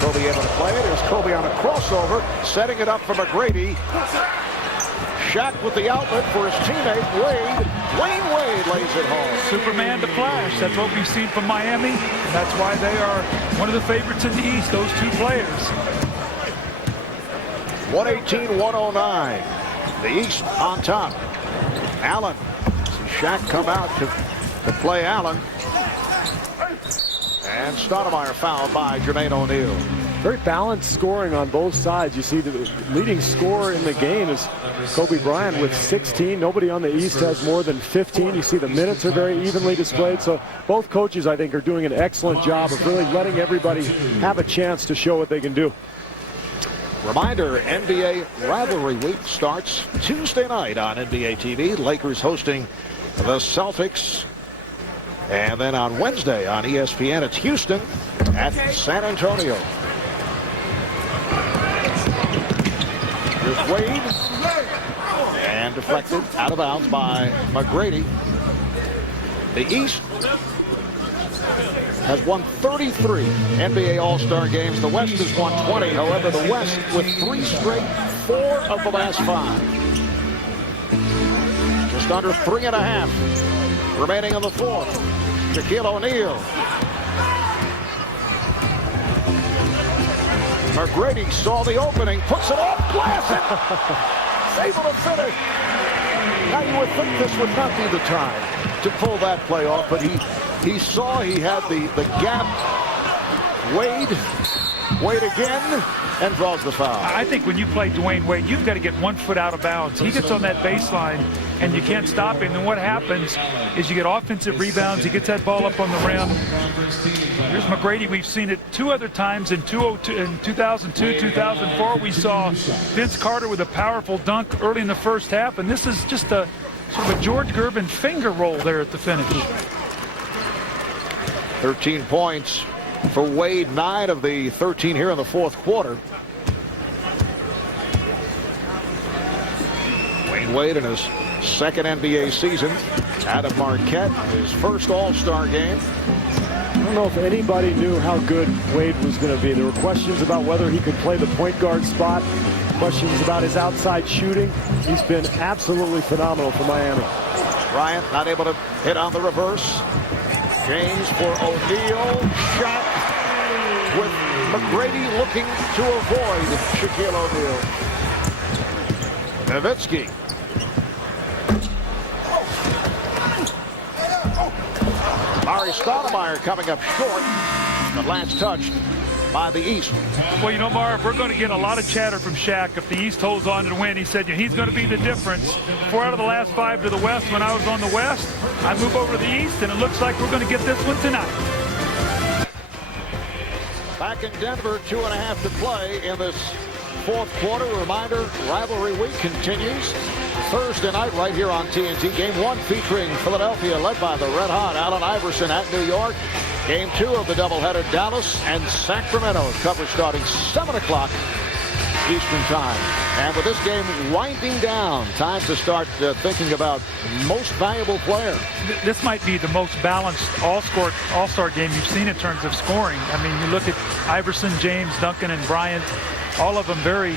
Kobe able to play it. Here's Kobe on a crossover, setting it up for McGrady. Shaq with the outlet for his teammate, Wade. Wayne Wade lays it home. Superman to flash. That's what we've seen from Miami. And that's why they are one of the favorites in the East, those 2 players. 118-109. The East on top. Allen. See Shaq come out to play Allen. And Stoudemire fouled by Jermaine O'Neal. Very balanced scoring on both sides. You see the leading scorer in the game is Kobe Bryant with 16. Nobody on the East has more than 15. You see the minutes are very evenly displayed. So both coaches, I think, are doing an excellent job of really letting everybody have a chance to show what they can do. Reminder, NBA Rivalry Week starts Tuesday night on NBA TV. Lakers hosting the Celtics. And then on Wednesday on ESPN, it's Houston at San Antonio. Here's Wade. And deflected out of bounds by McGrady. The East has won 33 NBA All-Star games. The West has won 20. However, the West with 3 straight, 4 of the last 5. Just under 3.5 remaining in the 4th. Shaquille O'Neal. McGrady saw the opening, puts it off glass, and able to finish. Now you would think this would not be the time to pull that play off, but he saw he had the gap. Wade again, and draws the foul. I think when you play Dwayne Wade, you've got to get 1 foot out of bounds. He gets on that baseline, and you can't stop him. And what happens is you get offensive rebounds. He gets that ball up on the rim. Here's McGrady. We've seen it 2 other times in 2002, 2004. We saw Vince Carter with a powerful dunk early in the first half, and this is just a sort of a George Gervin finger roll there at the finish. 13 points for Wade, 9 of the 13 here in the 4th quarter. Wayne Wade in his 2nd NBA season. Adam Marquette, his first All-Star game. I don't know if anybody knew how good Wade was going to be. There were questions about whether he could play the point guard spot, questions about his outside shooting. He's been absolutely phenomenal for Miami. Bryant not able to hit on the reverse. James for O'Neal. Shot with McGrady looking to avoid Shaquille O'Neal. Nowitzki. Mari Stoudemire coming up short. The last touch by the East. Well, you know, Marv, we're going to get a lot of chatter from Shaq if the East holds on to win. He said he's going to be the difference. 4 out of the last 5 to the West. When I was on the West, I move over to the East, and it looks like we're going to get this one tonight. Back in Denver, 2.5 to play in this fourth quarter. Reminder, rivalry week continues Thursday night right here on TNT. Game 1 featuring Philadelphia, led by the red-hot Allen Iverson at New York. Game 2 of the doubleheader, Dallas and Sacramento. Coverage starting 7 o'clock Eastern time. And with this game winding down, time to start thinking about most valuable player. This might be the most balanced all-star game you've seen in terms of scoring. I mean, you look at Iverson, James, Duncan, and Bryant, all of them very,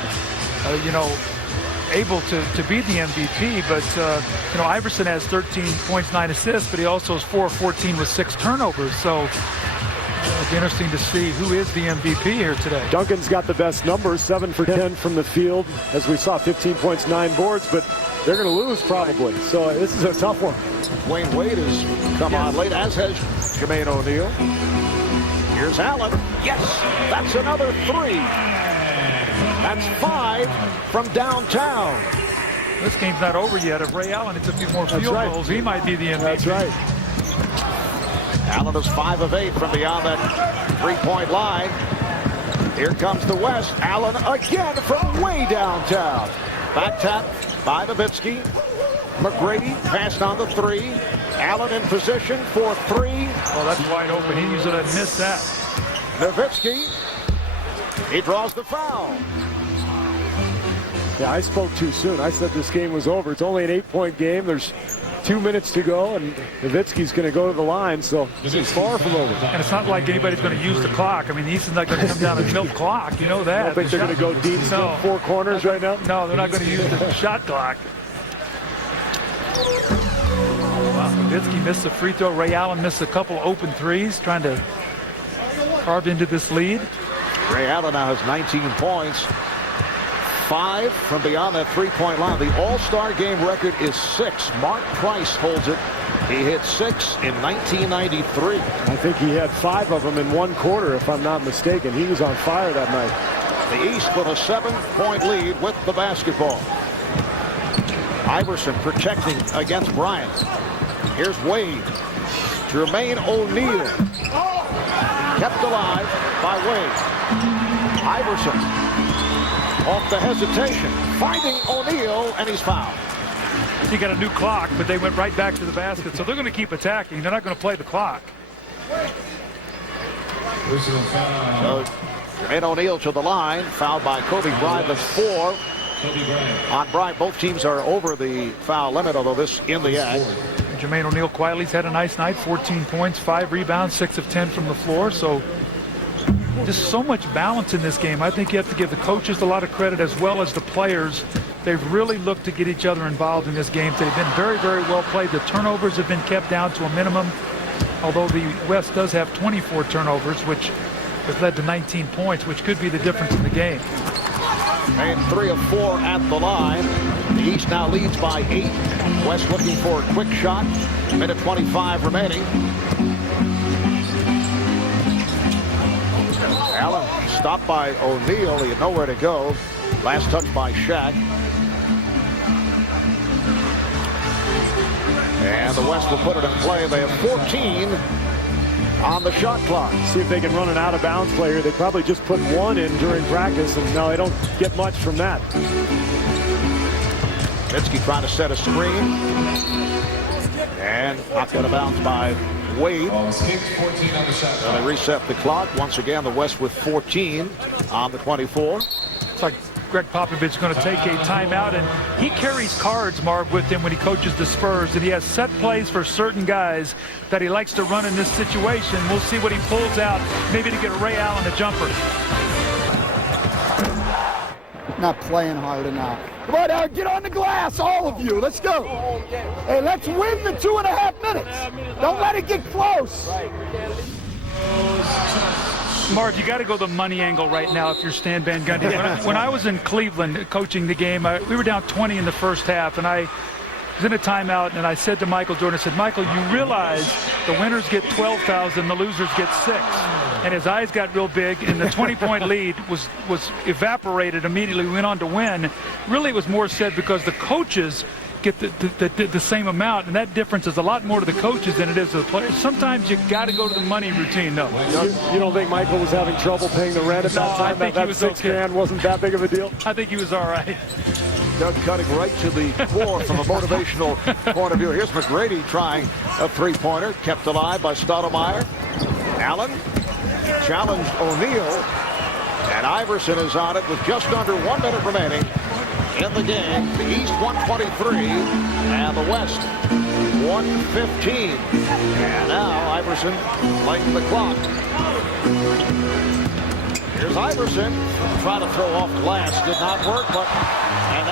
able to be the MVP. But, Iverson has 13 points, 9 assists, but he also is 4 of 14 with 6 turnovers. So it'll be interesting to see who is the MVP here today. Duncan's got the best numbers, 7 for 10 from the field. As we saw, 15 points, 9 boards, but they're going to lose probably. So this is a tough one. Wayne Wade has come on late, as has Jermaine O'Neal. Here's Allen. Yes, that's another 3. That's 5 from downtown. This game's not over yet. If Ray Allen hits a few more field goals, he might be the MVP. That's right. Allen is 5 of 8 from beyond that three-point line. Here comes the West. Allen again from way downtown. Back tap by Nowitzki. McGrady passed on the 3. Allen in position for 3. Well, that's wide open. He usually doesn't miss that. Nowitzki. He draws the foul. Yeah, I spoke too soon. I said this game was over. It's only an 8-point game. There's 2 minutes to go, and Nowitzki's going to go to the line, so this is far from over. And it's not like anybody's going to use the clock. I mean, the East is not going to come down and milk clock. You know that. I don't think they're going to go deep in 4 corners right now? No, they're not going to use the shot clock. Wow, Nowitzki missed the free throw. Ray Allen missed a couple open threes, trying to carve into this lead. Ray Allen now has 19 points. 5 from beyond that three-point line. The All-Star game record is 6. Mark Price holds it. He hit 6 in 1993. I think he had 5 of them in 1 quarter, if I'm not mistaken. He was on fire that night. The East with a 7-point lead with the basketball. Iverson protecting against Bryant. Here's Wade. Jermaine O'Neal. Kept alive by Wade. Iverson. Off the hesitation, finding O'Neal, and he's fouled. He got a new clock, but they went right back to the basket, so they're going to keep attacking. They're not going to play the clock. So, Jermaine O'Neal to the line, fouled by Kobe Bryant. That's 4 on Bryant. Both teams are over the foul limit, although this in the act. Jermaine O'Neal quietly's had a nice night, 14 points, 5 rebounds, 6 of 10 from the floor, so just so much balance in this game. I think you have to give the coaches a lot of credit as well as the players. They've really looked to get each other involved in this game. They've been very, very well played. The turnovers have been kept down to a minimum, although the West does have 24 turnovers, which has led to 19 points, which could be the difference in the game. And 3 of 4 at the line. The East now leads by 8. West looking for a quick shot. Minute 25 remaining. Allen stopped by O'Neal. He had nowhere to go. Last touch by Shaq. And the West will put it in play. They have 14 on the shot clock. See if they can run an out-of-bounds player. They probably just put 1 in during practice, and now they don't get much from that. Nowitzki trying to set a screen. And knocked out of bounds by Wade. They reset the clock. Once again, the West with 14 on the 24. It's like Greg Popovich is going to take a timeout, and he carries cards, Marv, with him when he coaches the Spurs, and he has set plays for certain guys that he likes to run in this situation. We'll see what he pulls out, maybe to get Ray Allen a jumper. Not playing hard enough. Come on, Eric, get on the glass, all of you. Let's go. Hey, let's win the 2.5 minutes. Don't let it get close. Marv, you got to go the money angle right now if you're Stan Van Gundy. When I was in Cleveland coaching the game, we were down 20 in the first half, and I was in a timeout, and I said to Michael Jordan, I said, Michael, you realize the winners get 12,000, the losers get 6. And his eyes got real big, and the 20-point lead was evaporated immediately. We went on to win. Really, it was more said because the coaches get the same amount, and that difference is a lot more to the coaches than it is to the players. Sometimes you got to go to the money routine, though. You don't think Michael was having trouble paying the rent at that time? I think that he was $6 grand wasn't that big of a deal? I think he was all right. Doug cutting right to the core from a motivational point of view. Here's McGrady trying a three-pointer, kept alive by Stoudemire. Allen challenged O'Neal, and Iverson is on it with just under 1 minute remaining in the game. The East 123 and the West 115. And now Iverson playing the clock. Here's Iverson trying to throw off glass. Did not work, but and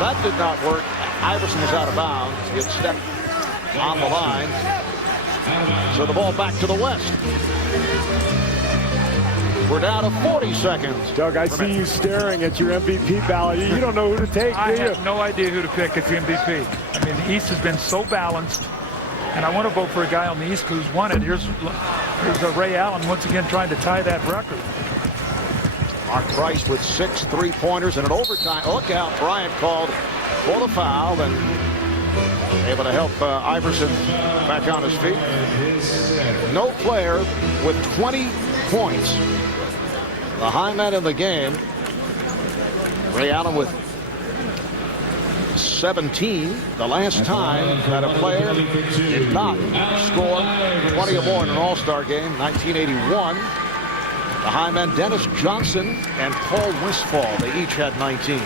that did not work. Iverson was out of bounds. He had stepped on the line. So the ball back to the West. We're down to 40 seconds. Doug, I see you staring at your MVP ballot. You don't know who to take, I do you? have no idea who to pick as the MVP. I mean, the East has been so balanced, and I want to vote for a guy on the East who's won it. Here's Ray Allen once again trying to tie that record. Mark Price with 6 3-pointers and an overtime. Look out, Bryant called for the foul and able to help Iverson back on his feet. No player with 20 points. The high man in the game. Ray Allen with 17. The last time that a player did not score 20 or more in an All-Star game, 1981. The high men Dennis Johnson and Paul Westphal, they each had 19.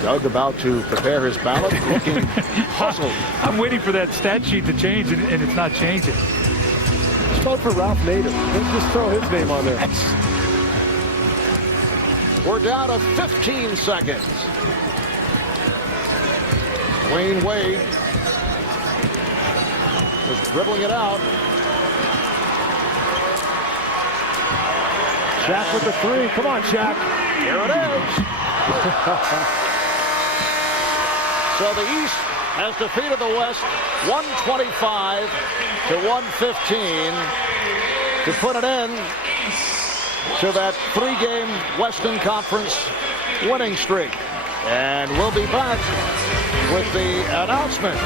Doug about to prepare his ballot, looking puzzled. I'm waiting for that stat sheet to change, and it's not changing. Just vote for Ralph Nader. Let's just throw his name on there. We're down to 15 seconds. Wayne Wade is dribbling it out. Shaq with the three. Come on, Shaq. Here it is. So the East has defeated the West 125 to 115 to put an end to that 3-game Western Conference winning streak. And we'll be back with the announcement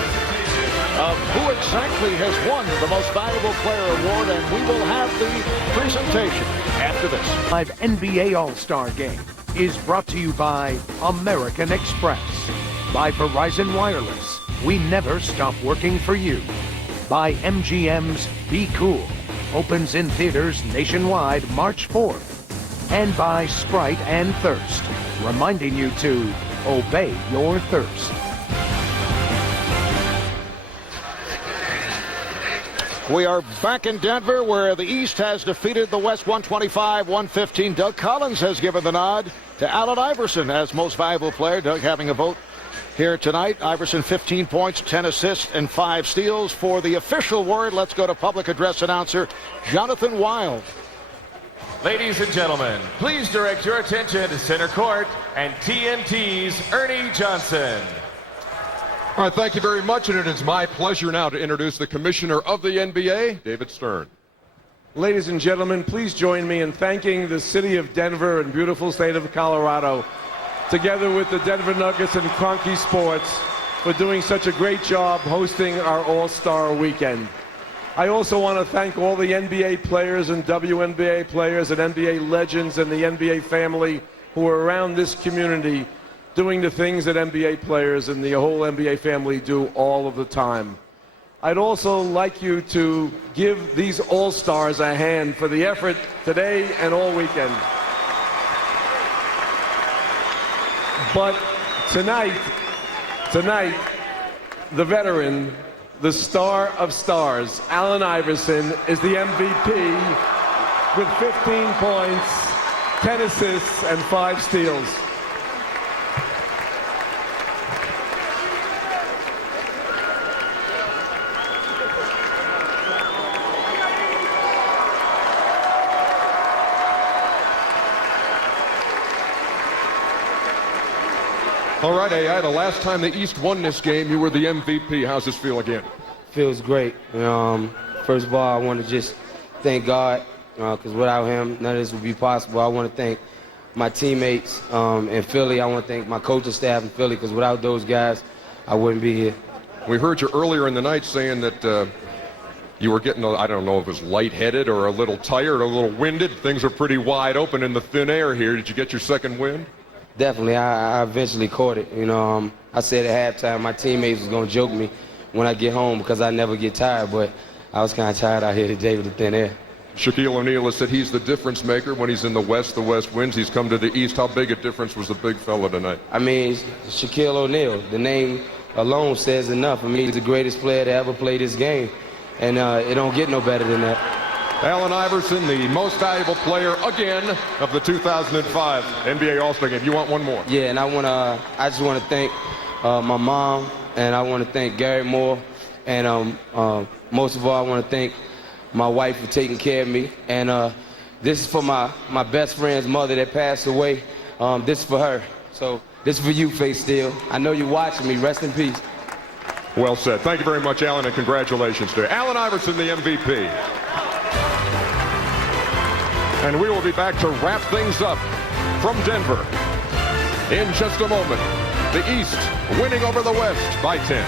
of who exactly has won the Most Valuable Player Award, and we will have the presentation after this. Live NBA All-Star Game is brought to you by American Express, by Verizon Wireless. We never stop working for you. By MGM's Be Cool. Opens in theaters nationwide March 4th. And by Sprite and Thirst, reminding you to obey your thirst. We are back in Denver, where the East has defeated the West 125-115. Doug Collins has given the nod to Allen Iverson as Most Valuable Player. Doug having a vote here tonight. Iverson 15 points, 10 assists, and 5 steals. For the official word, let's go to public address announcer Jonathan Wild. Ladies and gentlemen, please direct your attention to center court and TNT's Ernie Johnson. All right, thank you very much, and it is my pleasure now to introduce the Commissioner of the NBA, David Stern. Ladies and gentlemen, please join me in thanking the city of Denver and beautiful state of Colorado, together with the Denver Nuggets and Kroenke Sports, for doing such a great job hosting our All-Star Weekend. I also want to thank all the NBA players and WNBA players and NBA legends and the NBA family who are around this community doing the things that NBA players and the whole NBA family do all of the time. I'd also like you to give these All-Stars a hand for the effort today and all weekend. But tonight, the veteran, the star of stars, Allen Iverson, is the MVP with 15 points, 10 assists, and 5 steals. All right, AI, the last time the East won this game, you were the MVP. How's this feel again? Feels great. First of all, I want to just thank God, because without him, none of this would be possible. I want to thank my teammates in Philly. I want to thank my coaching staff in Philly, because without those guys, I wouldn't be here. We heard you earlier in the night saying that you were getting, I don't know if it was lightheaded or a little tired, a little winded. Things are pretty wide open in the thin air here. Did you get your second wind? Definitely. I eventually caught it. You know, I said at halftime my teammates was going to joke me when I get home because I never get tired, but I was kind of tired out here today with the thin air. Shaquille O'Neal has said he's the difference maker. When he's in the West wins. He's come to the East. How big a difference was the big fella tonight? I mean, Shaquille O'Neal, the name alone says enough. I mean, he's the greatest player to ever play this game, and it don't get no better than that. Allen Iverson, the most valuable player again of the 2005 NBA All-Star Game. You want one more? Yeah, and I just want to thank my mom, and I want to thank Gary Moore, and most of all, I want to thank my wife for taking care of me. And this is for my best friend's mother that passed away. This is for her. So this is for you, Face Steel. I know you're watching me. Rest in peace. Well said. Thank you very much, Allen, and congratulations to Allen Iverson, the MVP. And we will be back to wrap things up from Denver in just a moment. The East winning over the West by 10.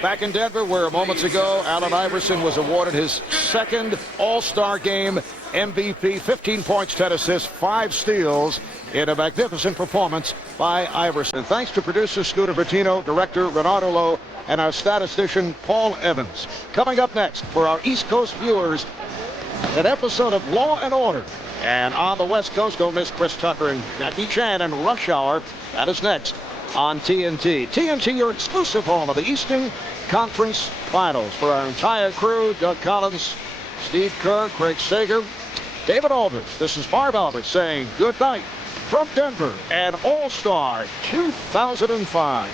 Back in Denver, where moments ago Allen Iverson was awarded his second All-Star Game MVP, 15 points, 10 assists, 5 steals in a magnificent performance by Iverson. And thanks to producer Scooter Bertino, director Renato Lowe, and our statistician Paul Evans. Coming up next for our East Coast viewers, an episode of Law and Order. And on the West Coast, don't miss Chris Tucker and Jackie Chan and Rush Hour. That is next on TNT. TNT, your exclusive home of the Eastern Conference Finals. For our entire crew, Doug Collins, Steve Kerr, Craig Sager, David Aldridge, this is Marv Albert saying good night from Denver and All-Star 2005.